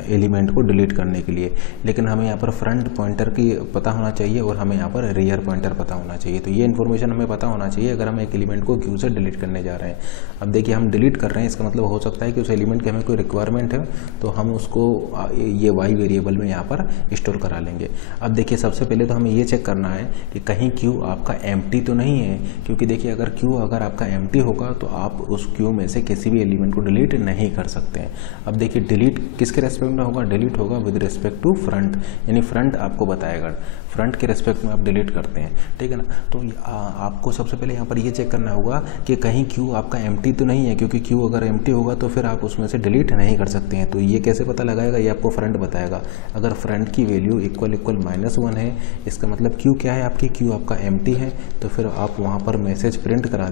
एलिमेंट को डिलीट करने के लिए, लेकिन हमें यहाँ पर फ्रंट पॉइंटर की पता होना चाहिए और हमें यहाँ पर रियर पॉइंटर पता होना चाहिए। तो ये इन्फॉर्मेशन हमें पता होना चाहिए अगर हम एक एलिमेंट को क्यू से डिलीट करने जा रहे हैं। अब देखिए हम डिलीट कर रहे हैं, इसका मतलब हो सकता है कि उस एलिमेंट की हमें कोई रिक्वायरमेंट है तो हम उसको ये वाई वेरिएबल में यहाँ पर स्टोर करा लेंगे। अब देखिए सबसे पहले तो हमें ये चेक करना है कि कहीं क्यू आपका एम्प्टी तो नहीं है, क्योंकि देखिए अगर आपका एम्प्टी होगा तो आप उस क्यू में से किसी भी एलिमेंट को डिलीट नहीं कर सकते हैं। अब देखिए डिलीट किसके रेस्पेक्ट में होगा? डिलीट होगा विद रिस्पेक्ट टू फ्रंट, यानी फ्रंट आपको बताएगा, फ्रंट के रेस्पेक्ट में आप डिलीट करते हैं। ठीक है ना। तो आपको सबसे पहले यहाँ पर ये चेक करना होगा कि कहीं क्यू आपका एम्प्टी तो नहीं है, क्योंकि क्यू अगर एम्प्टी होगा तो फिर आप उसमें से डिलीट नहीं कर सकते हैं। तो ये कैसे पता लगाएगा? ये आपको फ्रंट बताएगा। अगर फ्रंट की वैल्यू इक्वल -1 है, इसका मतलब क्यू क्या है आपकी? क्यू आपका एम्प्टी है। तो फिर आप वहाँ पर मैसेज प्रिंट करा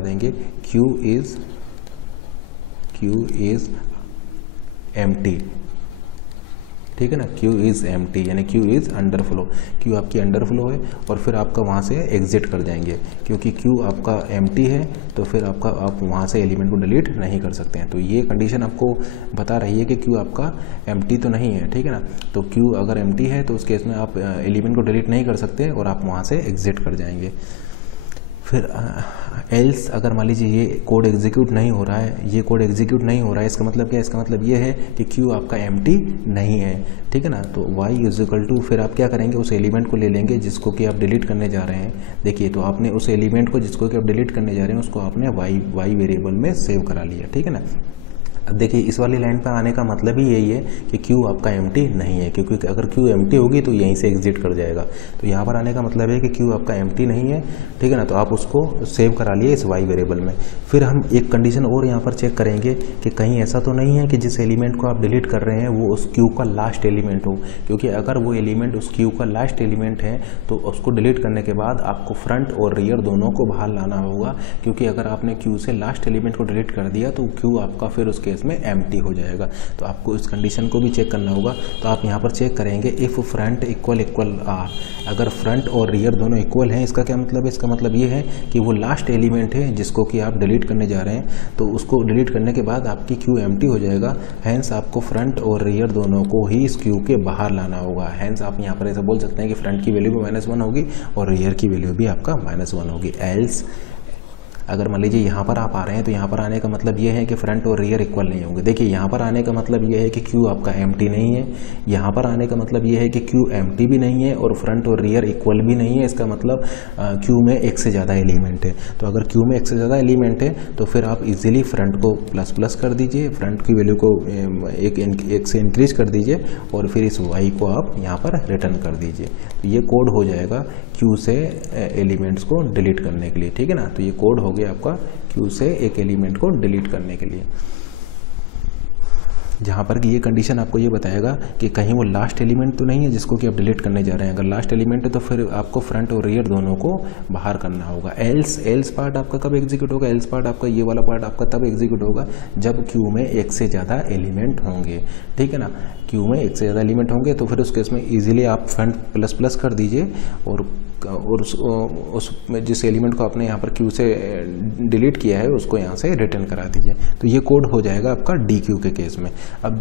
देंगे क्यू इज़ एम्प्टी। ठीक है ना, क्यू इज़ एम्प्टी यानी Q is under flow, Q आपकी अंडर फ्लो है और फिर आपका वहाँ से एग्जिट कर जाएंगे, क्योंकि क्यू आपका एम्प्टी है तो फिर आप वहाँ से एलिमेंट को डिलीट नहीं कर सकते हैं। तो ये कंडीशन आपको बता रही है कि क्यू आपका एम्प्टी तो नहीं है, ठीक है ना। तो क्यू अगर एम्प्टी है तो उस केस में आप एलिमेंट को डिलीट नहीं कर सकते और आप वहाँ से एग्जिट कर जाएंगे। फिर एल्स अगर मान लीजिए ये कोड एग्जीक्यूट नहीं हो रहा है, ये कोड एग्जीक्यूट नहीं हो रहा है, इसका मतलब क्या है, इसका मतलब ये है कि क्यू आपका एम्प्टी नहीं है, ठीक है ना। तो y इज इक्वल टू, फिर आप क्या करेंगे, उस एलिमेंट को ले लेंगे जिसको कि आप डिलीट करने जा रहे हैं। देखिए, तो आपने उस एलिमेंट को जिसको कि आप डिलीट करने जा रहे हैं उसको आपने y वेरिएबल में सेव करा लिया, ठीक है ना। अब देखिए, इस वाली लाइन पर आने का मतलब ही यही है कि क्यू आपका एम्प्टी नहीं है, क्योंकि अगर क्यू एम्प्टी होगी तो यहीं से एग्जिट कर जाएगा। तो यहाँ पर आने का मतलब है कि क्यू आपका एम्प्टी नहीं है, ठीक है ना। तो आप उसको सेव करा लिए इस वाई वेरिएबल में। फिर हम एक कंडीशन और यहाँ पर चेक करेंगे कि कहीं ऐसा तो नहीं है कि जिस एलिमेंट को आप डिलीट कर रहे हैं वो उस क्यू का लास्ट एलिमेंट हो, क्योंकि अगर वो एलिमेंट उस क्यू का लास्ट एलिमेंट है तो उसको डिलीट करने के बाद आपको फ्रंट और रियर दोनों को बाहर लाना होगा, क्योंकि अगर आपने क्यू से लास्ट एलिमेंट को डिलीट कर दिया तो क्यू आपका फिर उस केस में एम्प्टी हो जाएगा। तो आपको इस कंडीशन को भी चेक करना होगा। तो आप यहाँ पर चेक करेंगे इफ़ फ्रंट इक्वल आर, अगर फ्रंट और रियर दोनों इक्वल हैं, इसका क्या मतलब है, इसका मतलब ये है कि वो लास्ट एलिमेंट है जिसको कि आप डिलीट करने जा रहे हैं, तो उसको डिलीट करने के बाद आपकी क्यू एम्प्टी हो जाएगा। हैंस आपको फ्रंट और रियर दोनों को ही इस क्यू के बाहर लाना होगा। हैंस आप यहाँ पर ऐसा बोल सकते हैं कि फ्रंट की वैल्यू भी -1 होगी और रियर की वैल्यू भी आपका -1 होगी। एल्स अगर मान लीजिए यहाँ पर आप आ रहे हैं तो यहाँ पर आने का मतलब ये है कि फ्रंट और रियर इक्वल नहीं होंगे। देखिए, यहाँ पर आने का मतलब ये है कि क्यू आपका एम्प्टी नहीं है, यहाँ पर आने का मतलब ये है कि क्यू एम्प्टी भी नहीं है और फ्रंट और रियर इक्वल भी नहीं है। इसका मतलब क्यू में एक से ज़्यादा एलिमेंट है। तो अगर क्यू में एक से ज़्यादा एलिमेंट है तो फिर आप इजीली फ्रंट को ++ कर दीजिए, फ्रंट की वैल्यू को एक से इंक्रीज कर दीजिए और फिर इस वाई को आप यहाँ पर रिटर्न कर दीजिए। तो ये कोड हो जाएगा क्यू से एलिमेंट्स को डिलीट करने के लिए, ठीक है ना। तो ये कोड हो गया आपका क्यू से एक एलिमेंट को डिलीट करने के लिए, जहाँ पर कि ये कंडीशन आपको ये बताएगा कि कहीं वो लास्ट एलिमेंट तो नहीं है जिसको कि आप डिलीट करने जा रहे हैं। अगर लास्ट एलिमेंट है तो फिर आपको फ्रंट और रियर दोनों को बाहर करना होगा। एल्स पार्ट आपका कब एग्जीक्यूट होगा, एल्स पार्ट आपका ये वाला पार्ट आपका तब एग्जीक्यूट होगा जब क्यू में एक से ज़्यादा एलिमेंट होंगे, ठीक है ना। क्यू में एक से ज़्यादा एलिमेंट होंगे तो फिर उस केस में ईजिली आप फ्रंट ++ कर दीजिए और उस जिस एलिमेंट को आपने यहाँ पर क्यू से डिलीट किया है उसको यहाँ से रिटर्न करा दीजिए। तो ये कोड हो जाएगा आपका डी क्यू के केस में। अब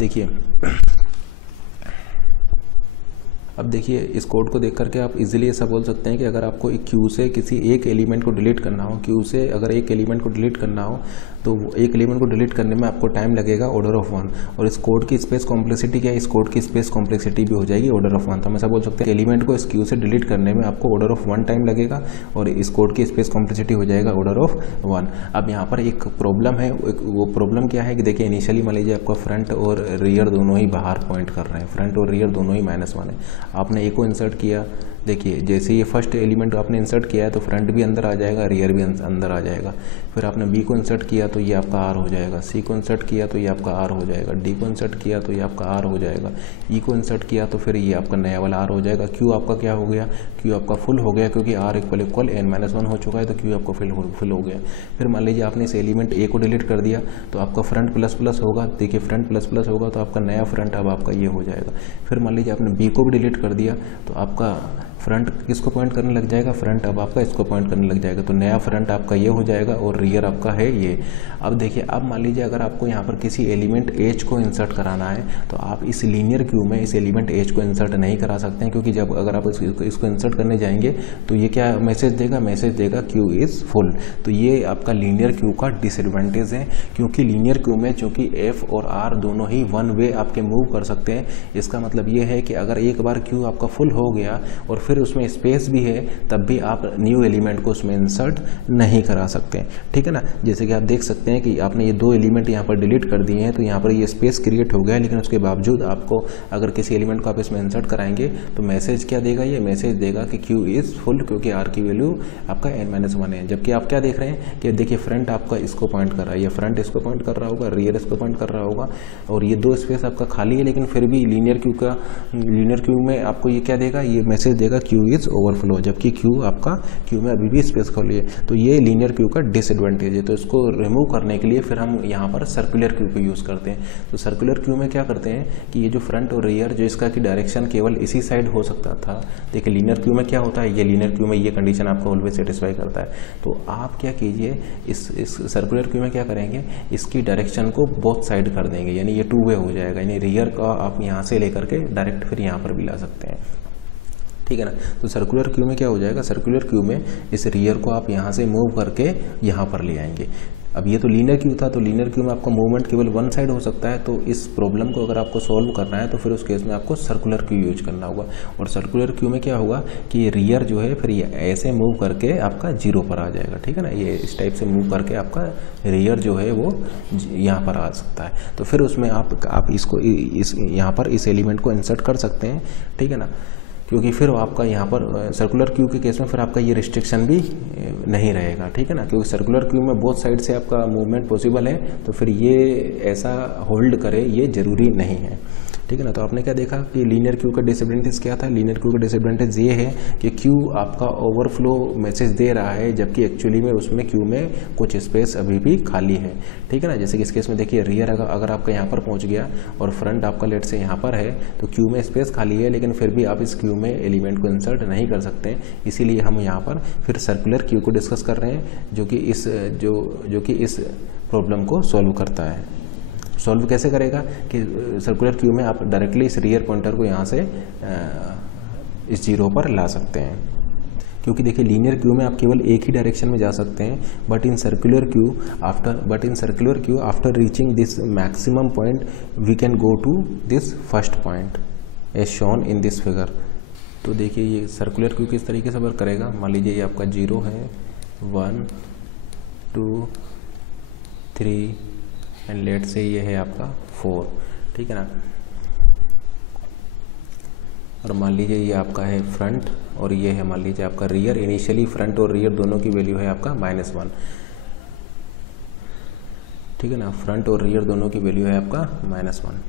देखिए इस कोड को देख करके आप इजीली ऐसा बोल सकते हैं कि अगर आपको एक क्यू से किसी एक एलिमेंट को डिलीट करना हो, क्यू से अगर एक एलिमेंट को डिलीट करना हो तो एक एलिमेंट को डिलीट करने में आपको टाइम लगेगा ऑर्डर ऑफ 1। और इस कोड की स्पेस कॉम्प्लेक्सिटी क्या है, इस कोड की स्पेस कॉम्प्लेक्सिटी भी हो जाएगी ऑर्डर ऑफ 1। तो हम ऐसा बोल सकते हैं एलिमेंट को इस क्यू से डिलीट करने में आपको ऑर्डर ऑफ 1 टाइम लगेगा और इस कोड की स्पेस कॉम्प्लेक्सिटी हो जाएगा ऑर्डर ऑफ 1। अब यहाँ पर एक प्रॉब्लम है, वो प्रॉब्लम क्या है कि देखिए इनिशियली मान लीजिए आपका फ्रंट और रियर दोनों ही बाहर पॉइंट कर रहे हैं, फ्रंट और रियर दोनों ही -1 है। आपने ए को इंसर्ट किया, देखिए जैसे ये फर्स्ट एलिमेंट आपने इंसर्ट किया है तो फ्रंट भी अंदर आ जाएगा, रियर भी अंदर आ जाएगा। फिर आपने बी को इंसर्ट किया तो ये आपका आर हो जाएगा, सी को इंसर्ट किया तो ये आपका आर हो जाएगा, डी को इंसर्ट किया तो ये आपका आर हो जाएगा, ई को इंसर्ट किया तो फिर ये आपका नया वाला आर हो जाएगा। क्यू आपका क्या हो गया, क्यू आपका फुल हो गया क्योंकि आर इक्वल n-1 हो चुका है तो क्यू आपका फुल हो गया। फिर मान लीजिए आपने इस एलिमेंट ए को डिलीट कर दिया तो आपका फ्रंट ++ होगा, देखिए फ्रंट ++ होगा तो आपका नया फ्रंट अब आपका ये हो जाएगा। फिर मान लीजिए आपने बी को भी डिलीट कर दिया तो आपका फ्रंट किसको पॉइंट करने लग जाएगा, फ्रंट अब आपका इसको पॉइंट करने लग जाएगा। तो नया फ्रंट आपका ये हो जाएगा और रियर आपका है ये। अब देखिए, अब मान लीजिए अगर आपको यहाँ पर किसी एलिमेंट एच को इंसर्ट कराना है तो आप इस लीनियर क्यू में इस एलिमेंट एच को इंसर्ट नहीं करा सकते हैं, क्योंकि जब अगर आप इसको इंसर्ट करने जाएंगे तो ये क्या मैसेज देगा क्यू इज़ फुल। तो ये आपका लीनियर क्यू का डिसएडवांटेज है, क्योंकि लीनियर क्यू में चूँकि एफ और आर दोनों ही वन वे आपके मूव कर सकते हैं। इसका मतलब ये है कि अगर एक बार क्यू आपका फुल हो गया और फिर उसमें स्पेस भी है तब भी आप न्यू एलिमेंट को उसमें इंसर्ट नहीं करा सकते, ठीक है ना। जैसे कि आप देख सकते हैं कि आपने ये 2 एलिमेंट यहाँ पर डिलीट कर दिए हैं तो यहाँ पर ये स्पेस क्रिएट हो गया है, लेकिन उसके बावजूद आपको अगर किसी एलिमेंट को आप इसमें इंसर्ट कराएंगे तो मैसेज क्या देगा, ये मैसेज देगा कि क्यू इज़ फुल, क्योंकि आर की वैल्यू आपका n-1 है। जबकि आप क्या देख रहे हैं कि देखिए फ्रंट आपका इसको पॉइंट कर रहा है, ये फ्रंट इसको पॉइंट कर रहा होगा, रियर इसको पॉइंट कर रहा होगा और ये 2 स्पेस आपका खाली है, लेकिन फिर भी लीनियर क्यू में आपको ये क्या देगा, ये मैसेज देगा जाएगा क्यू इज़ ओवरफ्लो, जबकि क्यू आपका क्यू में अभी भी स्पेस खाली है। तो ये लीनियर क्यू का डिसएडवांटेज है। तो इसको रिमूव करने के लिए फिर हम यहाँ पर सर्कुलर क्यू को यूज़ करते हैं। तो सर्कुलर क्यू में क्या करते हैं कि ये जो फ्रंट और रियर जो इसका की डायरेक्शन केवल इसी साइड हो सकता था, देखिए लीनियर क्यू में क्या होता है, ये लीनियर क्यू में ये कंडीशन आपको ऑलवेज सेटिस्फाई करता है। तो आप क्या कीजिए, इस सर्कुलर क्यू में क्या करेंगे, इसकी डायरेक्शन को बोथ साइड कर देंगे, यानी ये टू वे हो जाएगा, यानी रियर का आप यहाँ से लेकर के डायरेक्ट फिर यहाँ पर भी ला सकते हैं, ठीक है ना। तो सर्कुलर क्यू में क्या हो जाएगा, सर्कुलर क्यू में इस रियर को आप यहाँ से मूव करके यहाँ पर ले आएंगे। अब ये तो लीनियर क्यू था, तो लीनियर क्यू में आपका मूवमेंट केवल वन साइड हो सकता है। तो इस प्रॉब्लम को अगर आपको सॉल्व करना है तो फिर उस केस में आपको सर्कुलर क्यू यूज करना होगा। और सर्कुलर क्यू में क्या होगा कि ये रियर जो है फिर ये ऐसे मूव करके आपका जीरो पर आ जाएगा, ठीक है ना। ये इस टाइप से मूव करके आपका रियर जो है वो यहाँ पर आ सकता है। तो फिर उसमें आप इसको यहाँ पर इस एलिमेंट को इंसर्ट कर सकते हैं, ठीक है ना, क्योंकि फिर आपका यहाँ पर सर्कुलर क्यू के केस में फिर आपका ये रिस्ट्रिक्शन भी नहीं रहेगा, ठीक है ना, क्योंकि सर्कुलर क्यू में बोथ साइड से आपका मूवमेंट पॉसिबल है। तो फिर ये ऐसा होल्ड करे ये ज़रूरी नहीं है, ठीक है ना। तो आपने क्या देखा कि लीनियर क्यू का डिसएडवांटेज क्या था, लीनियर क्यू का डिसएडवांटेज ये है कि क्यू आपका ओवरफ्लो मैसेज दे रहा है, जबकि एक्चुअली में उसमें क्यू में कुछ स्पेस अभी भी खाली है, ठीक है ना। जैसे कि इस केस में देखिए रियर अगर आपका यहाँ पर पहुँच गया और फ्रंट आपका लेट से यहाँ पर है, तो क्यू में स्पेस खाली है, लेकिन फिर भी आप इस क्यू में एलिमेंट को इंसर्ट नहीं कर सकते। इसीलिए हम यहाँ पर फिर सर्कुलर क्यू को डिस्कस कर रहे हैं, जो कि इस प्रॉब्लम को सॉल्व करता है। सॉल्व कैसे करेगा कि सर्कुलर क्यू में आप डायरेक्टली इस रियर पॉइंटर को यहाँ से इस जीरो पर ला सकते हैं, क्योंकि देखिए लीनियर क्यू में आप केवल एक ही डायरेक्शन में जा सकते हैं। But in circular queue after reaching this maximum point we can go to this first point as shown in this figure. तो देखिए ये सर्कुलर क्यू किस तरीके से वर्क करेगा। मान लीजिए ये आपका 0 है, 1 2 3 एंड लेट से ये है आपका 4, ठीक है ना। और मान लीजिए ये आपका है फ्रंट और ये है मान लीजिए आपका रियर। इनिशियली फ्रंट और रियर दोनों की वैल्यू है आपका -1, ठीक है ना। फ्रंट और रियर दोनों की वैल्यू है आपका -1।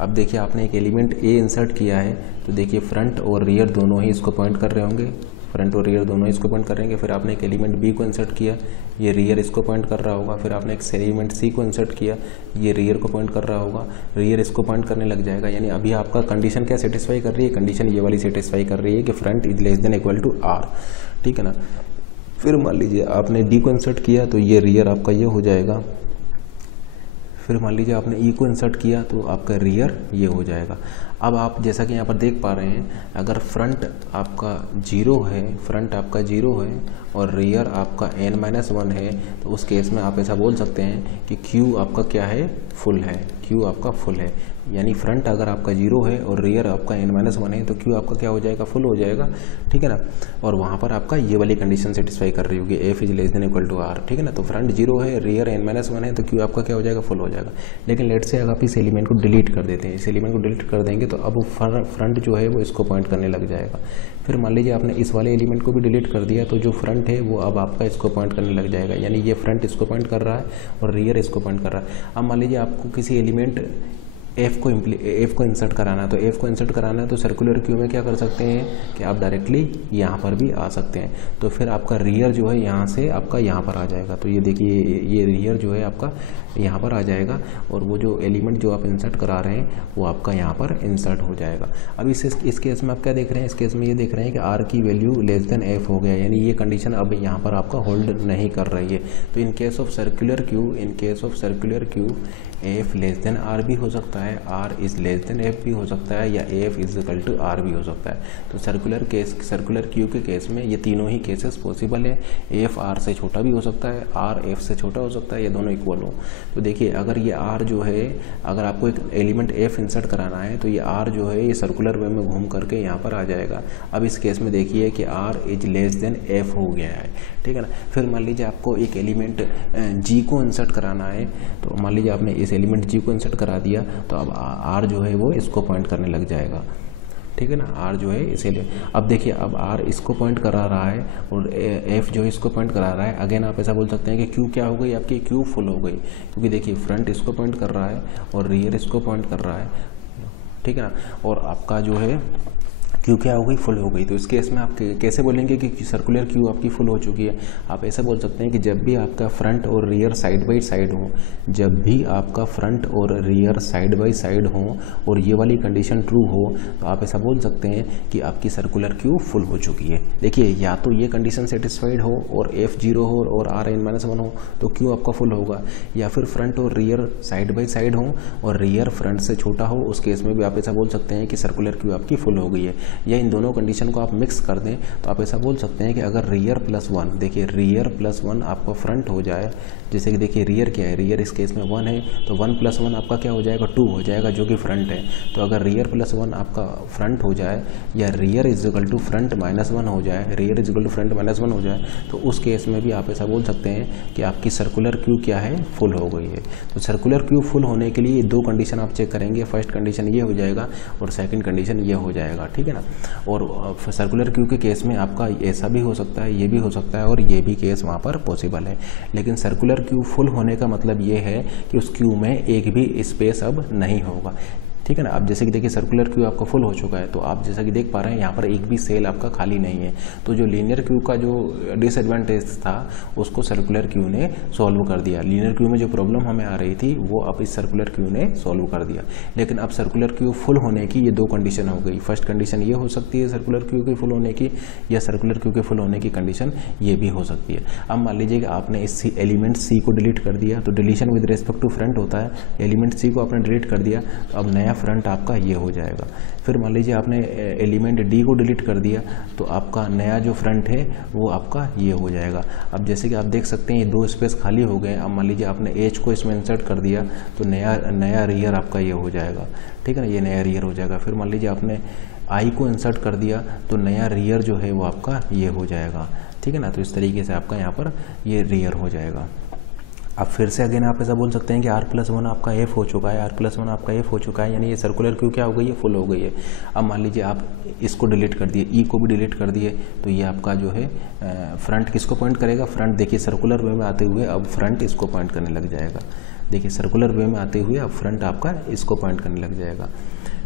अब देखिए आपने एक एलिमेंट ए इंसर्ट किया है, तो देखिए फ्रंट और रियर दोनों ही इसको पॉइंट कर रहे होंगे, फ्रंट और रियर दोनों इसको पॉइंट करेंगे। फिर आपने एक एलिमेंट बी को इंसर्ट किया, ये रियर इसको पॉइंट कर रहा होगा। फिर आपने एक एलिमेंट सी को इंसर्ट किया, ये रियर को पॉइंट कर रहा होगा, रियर इसको पॉइंट करने लग जाएगा। यानी अभी आपका कंडीशन क्या सेटिस्फाई कर रही है, कंडीशन ये वाली सेटिस्फाई कर रही है कि front is less than equal to R, ठीक है ना। फिर मान लीजिए आपने डी को इंसर्ट किया, तो ये रियर आपका ये हो जाएगा। फिर मान लीजिए आपने ई को इंसर्ट किया, तो आपका रियर ये हो जाएगा। अब आप जैसा कि यहाँ पर देख पा रहे हैं, अगर फ्रंट आपका 0 है, फ्रंट आपका 0 है और रियर आपका n-1 है, तो उस केस में आप ऐसा बोल सकते हैं कि Q आपका क्या है, फुल है, Q आपका फुल है। यानी फ्रंट अगर आपका 0 है और रियर आपका n-1 है, तो Q आपका क्या हो जाएगा, फुल हो जाएगा, ठीक है ना। और वहाँ पर आपका ये वाली कंडीशन सेटिस्फाई कर रही होगी, f is less than equal to r, ठीक है ना। तो फ्रंट 0 है, रियर n-1 है, तो Q आपका क्या हो जाएगा, फुल हो जाएगा। लेकिन लेट से अगर आप इस एलिमेंट को डिलीट कर देते हैं, इस एलिमेंट को डिलीट कर देंगे, तो अब फ्रंट जो है वो इसको पॉइंट करने लग जाएगा। फिर मान लीजिए आपने इस वाले एलिमेंट को भी डिलीट कर दिया, तो जो फ्रंट है वो अब आपका इसको पॉइंट करने लग जाएगा। यानी ये फ्रंट इसको पॉइंट कर रहा है और रियर इसको पॉइंट कर रहा है। अब मान लीजिए आपको किसी एलिमेंट एफ को इंसर्ट कराना है, तो एफ को इंसर्ट कराना है तो सर्कुलर क्यू में क्या कर सकते हैं कि आप डायरेक्टली यहाँ पर भी आ सकते हैं। तो फिर आपका रियर जो है यहाँ से आपका यहाँ पर आ जाएगा। तो ये देखिए ये रियर जो है आपका यहाँ पर आ जाएगा और वो जो एलिमेंट जो आप इंसर्ट करा रहे हैं वो आपका यहाँ पर इंसर्ट हो जाएगा। अब इस केस में आप क्या देख रहे हैं, इस केस में ये देख रहे हैं कि आर की वैल्यू लेस देन एफ हो गया, यानी ये कंडीशन अब यहाँ पर आपका होल्ड नहीं कर रही है। तो in case of circular queue F less than R भी हो सकता है, R is less than F भी हो सकता है, या F is equal to R भी हो सकता है। तो सर्कुलर क्यू के केस में ये तीनों ही केसेस पॉसिबल है। एफ आर से छोटा भी हो सकता है, आर एफ से छोटा हो सकता है, ये दोनों इक्वल हो। तो देखिए अगर ये आर जो है, अगर आपको एक एलिमेंट एफ इंसर्ट कराना है, तो ये आर जो है ये सर्कुलर वे में घूम करके यहाँ पर आ जाएगा। अब इस केस में देखिए कि R is less than F हो गया है, ठीक है ना। फिर मान लीजिए आपको एक एलिमेंट जी को इंसर्ट कराना है, तो मान लीजिए आपने इस एलिमेंट जी को इंसर्ट करा दिया, तो अब आर जो है वो इसको पॉइंट करने लग जाएगा, ठीक है ना। आर जो है इसीलिए अब देखिए अब आर इसको पॉइंट करा रहा है और एफ जो है इसको पॉइंट करा रहा है। अगेन आप ऐसा बोल सकते हैं कि क्यू क्या हो गई, आपकी क्यू फुल हो गई, क्योंकि देखिए फ्रंट इसको पॉइंट कर रहा है और रियर इसको पॉइंट कर रहा है, ठीक है ना। और आपका जो है क्यू क्या हो गई, फुल हो गई। तो इस केस में आप कैसे बोलेंगे कि सर्कुलर क्यू आपकी फुल हो चुकी है? आप ऐसा बोल सकते हैं कि जब भी आपका फ्रंट और रियर साइड बाई साइड हो, जब भी आपका फ्रंट और रियर साइड बाई साइड हो और ये वाली कंडीशन ट्रू हो, तो आप ऐसा बोल सकते हैं कि आपकी सर्कुलर क्यू फुल हो चुकी है। देखिए, या तो ये कंडीशन सेटिस्फाइड हो और एफ 0 हो और आर n - 1 हो तो क्यू आपका फुल होगा, या फिर फ्रंट और रियर साइड बाई साइड हो और रियर फ्रंट से छोटा हो, उस केस में भी आप ऐसा बोल सकते हैं कि सर्कुलर क्यू आपकी फुल हो गई है। या इन दोनों कंडीशन को आप मिक्स कर दें तो आप ऐसा बोल सकते हैं कि अगर रियर +1, देखिए रियर +1 आपका फ्रंट हो जाए, जैसे कि देखिए रियर क्या है, रियर इस केस में 1 है, तो 1 + 1 आपका क्या हो जाएगा, 2 हो जाएगा, जो कि फ्रंट है। तो अगर रियर +1 आपका फ्रंट हो जाए या रियर = फ्रंट -1 हो जाए, रियर = फ्रंट -1 हो जाए, तो उस केस में भी आप ऐसा बोल सकते हैं कि आपकी सर्कुलर क्यू क्या है, फुल हो गई है। तो सर्कुलर क्यू फुल होने के लिए दो कंडीशन आप चेक करेंगे, फर्स्ट कंडीशन ये हो जाएगा और सेकंड कंडीशन ये हो जाएगा, ठीक है ना। और सर्कुलर क्यू के केस में आपका ऐसा भी हो सकता है, ये भी हो सकता है और ये भी केस वहाँ पर पॉसिबल है। लेकिन सर्कुलर क्यू फुल होने का मतलब ये है कि उस क्यू में एक भी स्पेस अब नहीं होगा, ठीक है ना। अब जैसे कि देखिए सर्कुलर क्यू आपका फुल हो चुका है, तो आप जैसा कि देख पा रहे हैं यहाँ पर एक भी सेल आपका खाली नहीं है। तो जो लीनियर क्यू का जो डिसएडवांटेज था उसको सर्कुलर क्यू ने सॉल्व कर दिया। लीनियर क्यू में जो प्रॉब्लम हमें आ रही थी वो अब इस सर्कुलर क्यू ने सॉल्व कर दिया। लेकिन अब सर्कुलर क्यू फुल होने की ये दो कंडीशन हो गई। फर्स्ट कंडीशन ये हो सकती है सर्कुलर क्यू के फुल होने की, या सर्कुलर क्यू के फुल होने की कंडीशन ये भी हो सकती है। अब मान लीजिए कि आपने इस एलिमेंट सी को डिलीट कर दिया, तो deletion with respect to front होता है। एलिमेंट सी को आपने डिलीट कर दिया तो अब नया फ्रंट आपका ये हो जाएगा। फिर मान लीजिए आपने एलिमेंट डी को डिलीट कर दिया, तो आपका नया जो फ्रंट है वो आपका ये हो जाएगा। अब जैसे कि आप देख सकते हैं ये दो स्पेस खाली हो गए। अब मान लीजिए आपने एच को इसमें इंसर्ट कर दिया तो नया रियर आपका ये हो जाएगा, ठीक है ना, ये नया रियर हो जाएगा। फिर मान लीजिए आपने आई को इंसर्ट कर दिया तो नया रियर जो है वो आपका ये हो जाएगा, ठीक है ना। तो इस तरीके से आपका यहाँ पर ये रियर हो जाएगा। अब फिर से अगेन आप ऐसा बोल सकते हैं कि r+1 आपका f हो चुका है, r+1 आपका f हो चुका है, यानी ये सर्कुलर क्यू क्या हो गई है, फुल हो गई है। अब मान लीजिए आप इसको डिलीट कर दिए, ई को भी डिलीट कर दिए, तो ये आपका जो है फ्रंट किसको पॉइंट करेगा, फ्रंट। देखिए सर्कुलर वे में आते हुए अब फ्रंट इसको पॉइंट करने लग जाएगा। देखिए सर्कुलर वे में आते हुए अब फ्रंट आपका इसको पॉइंट करने लग जाएगा,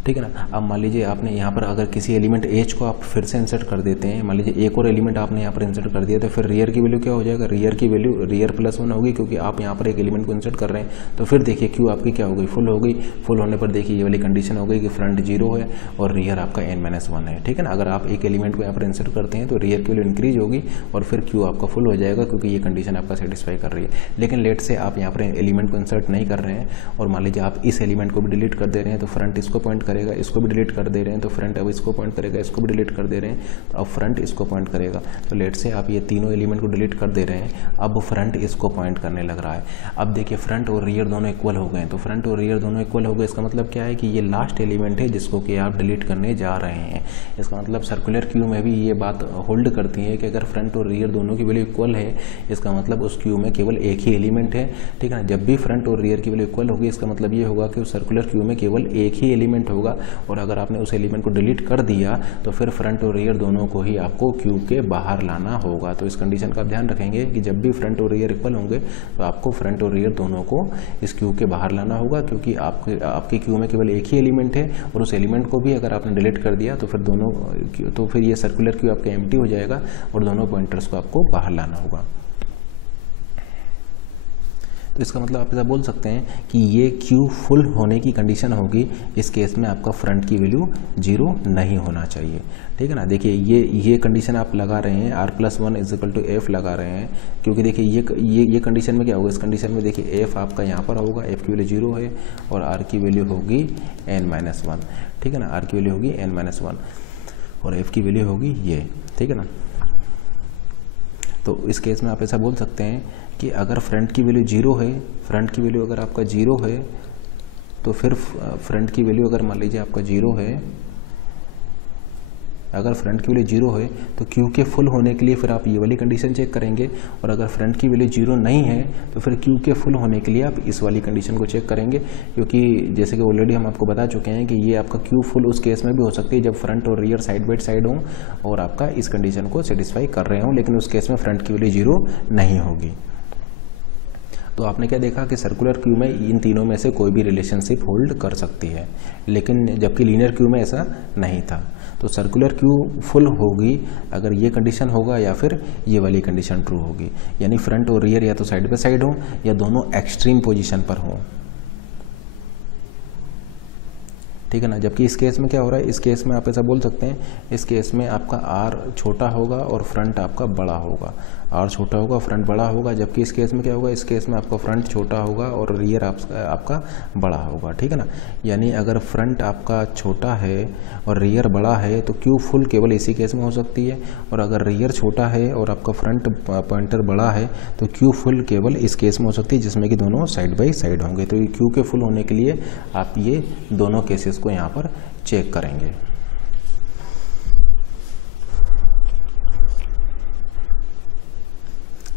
ठीक है ना। अब मान लीजिए आपने यहाँ पर अगर किसी एलिमेंट एच को आप फिर से इंसर्ट कर देते हैं, मान लीजिए एक और एलिमेंट आपने यहाँ पर इंसर्ट कर दिया, तो फिर रियर की वैल्यू क्या हो जाएगा, रियर की वैल्यू रियर +1 होगी, क्योंकि आप यहाँ पर एक एलिमेंट को इंसर्ट कर रहे हैं। तो फिर देखिए क्यू आपकी क्या हो गई, फुल हो गई। फुल होने पर देखिए ये वाली कंडीशन हो गई कि फ्रंट 0 है और रियर आपका n-1 है, ठीक है ना। अगर आप एक एलिमेंट को यहाँ पर इंसर्ट करते हैं तो रियर की वैल्यू इंक्रीज होगी और फिर क्यू आपका फुल हो जाएगा, क्योंकि ये कंडीशन आपका सेटिस्फाई कर रही है। लेकिन लेट से आप यहाँ पर एलिमेंट को इंसर्ट नहीं कर रहे हैं और मान लीजिए आप इस एलिमेंट को भी डिलीट कर दे रहे हैं, तो फ्रंट इसको पॉइंट करेगा, इसको भी डिलीट कर दे रहे हैं तो फ्रंट अब इसको पॉइंट करेगा, इसको भी डिलीट कर दे रहे हैं तो अब फ्रंट इसको पॉइंट करेगा। तो लेट से आप ये तीनों एलिमेंट को डिलीट कर दे रहे हैं, अब फ्रंट इसको पॉइंट करने लग रहा है। अब देखिए फ्रंट और रियर दोनों इक्वल हो गए, तो फ्रंट और रियर दोनों इक्वल हो गए, इसका मतलब क्या है कि ये लास्ट एलिमेंट है जिसको कि आप डिलीट करने जा रहे हैं। इसका मतलब सर्कुलर क्यू में भी ये बात होल्ड करती है कि अगर फ्रंट और रियर दोनों की वैल्यू इक्वल है, इसका मतलब उस क्यू में केवल एक ही एलिमेंट है, ठीक है ना। जब भी फ्रंट और रियर की वैल्यू इक्वल होगी, इसका मतलब ये होगा कि उस सर्कुलर क्यू में केवल एक ही एलिमेंट होगा, और अगर आपने उस एलिमेंट को डिलीट कर दिया तो फिर फ्रंट और रियर दोनों को ही आपको क्यू के बाहर लाना होगा। तो इस कंडीशन का आप ध्यान रखेंगे कि जब भी फ्रंट और रियर इक्वल होंगे तो आपको फ्रंट और रियर दोनों को इस क्यू के बाहर लाना होगा, क्योंकि आपके क्यू में केवल एक ही एलिमेंट है और उस एलिमेंट को भी अगर आपने डिलीट कर दिया तो फिर ये सर्कुलर क्यू आपका एम्प्टी हो जाएगा और दोनों पॉइंटर्स को आपको बाहर लाना होगा। तो इसका मतलब आप ऐसा बोल सकते हैं कि ये क्यू फुल होने की कंडीशन होगी, इस केस में आपका फ्रंट की वैल्यू 0 नहीं होना चाहिए, ठीक है ना। देखिए ये कंडीशन आप लगा रहे हैं, r+1 = f लगा रहे हैं, क्योंकि देखिए ये कंडीशन में क्या होगा, इस कंडीशन में देखिए f आपका यहाँ पर होगा, f की वैल्यू 0 है और r की वैल्यू होगी n-1, ठीक है ना। r की वैल्यू होगी n-1 और f की वैल्यू होगी ये, ठीक है ना। तो इस केस में आप ऐसा बोल सकते हैं कि अगर फ्रंट की वैल्यू 0 है, फ्रंट की वैल्यू अगर आपका 0 है, तो फिर फ्रंट की वैल्यू अगर मान लीजिए आपका 0 है, अगर फ्रंट की वैल्यू 0 है तो क्यू के फुल होने के लिए फिर आप ये वाली कंडीशन चेक करेंगे, और अगर फ्रंट की वैल्यू 0 नहीं है तो फिर क्यू के फुल होने के लिए आप इस वाली कंडीशन को चेक करेंगे, क्योंकि जैसे कि ऑलरेडी हम आपको बता चुके हैं कि ये आपका क्यू फुल उस केस में भी हो सकती है जब फ्रंट और रियर साइड बाई साइड हों और आपका इस कंडीशन को सेटिस्फाई कर रहे हों, लेकिन उस केस में फ्रंट की वैल्यू 0 नहीं होगी। तो आपने क्या देखा कि सर्कुलर क्यू में इन तीनों में से कोई भी रिलेशनशिप होल्ड कर सकती है, लेकिन जबकि लीनियर क्यू में ऐसा नहीं था। तो सर्कुलर क्यू फुल होगी अगर ये कंडीशन होगा या फिर ये वाली कंडीशन ट्रू होगी, यानी फ्रंट और रियर या तो साइड बाय साइड हो या दोनों एक्सट्रीम पोजीशन पर हो, ठीक है ना। जबकि इस केस में क्या हो रहा है, इस केस में आप ऐसा बोल सकते हैं, इस केस में आपका आर छोटा होगा और फ्रंट आपका बड़ा होगा, आर छोटा होगा फ्रंट बड़ा होगा। जबकि इस केस में क्या होगा, इस केस में आपका फ्रंट छोटा होगा और रियर आपका बड़ा होगा, ठीक है ना। यानी अगर फ्रंट आपका छोटा है और रियर बड़ा है तो क्यू फुल केवल इसी केस में हो सकती है, और अगर रियर छोटा है और आपका फ्रंट पॉइंटर बड़ा है तो क्यू फुल केवल इस केस में हो सकती है जिसमें कि दोनों साइड बाई साइड होंगे। तो ये क्यू के फुल होने के लिए आप ये दोनों केसेस को यहाँ पर चेक करेंगे।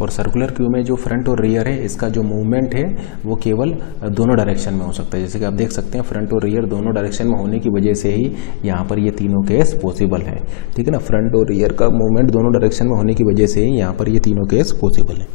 और सर्कुलर क्यू में जो फ्रंट और रियर है इसका जो मूवमेंट है वो केवल दोनों डायरेक्शन में हो सकता है। जैसे कि आप देख सकते हैं फ्रंट और रियर दोनों डायरेक्शन में होने की वजह से ही यहाँ पर ये तीनों केस पॉसिबल है, ठीक है ना। फ्रंट और रियर का मूवमेंट दोनों डायरेक्शन में होने की वजह से ही यहाँ पर ये तीनों केस पॉसिबल है।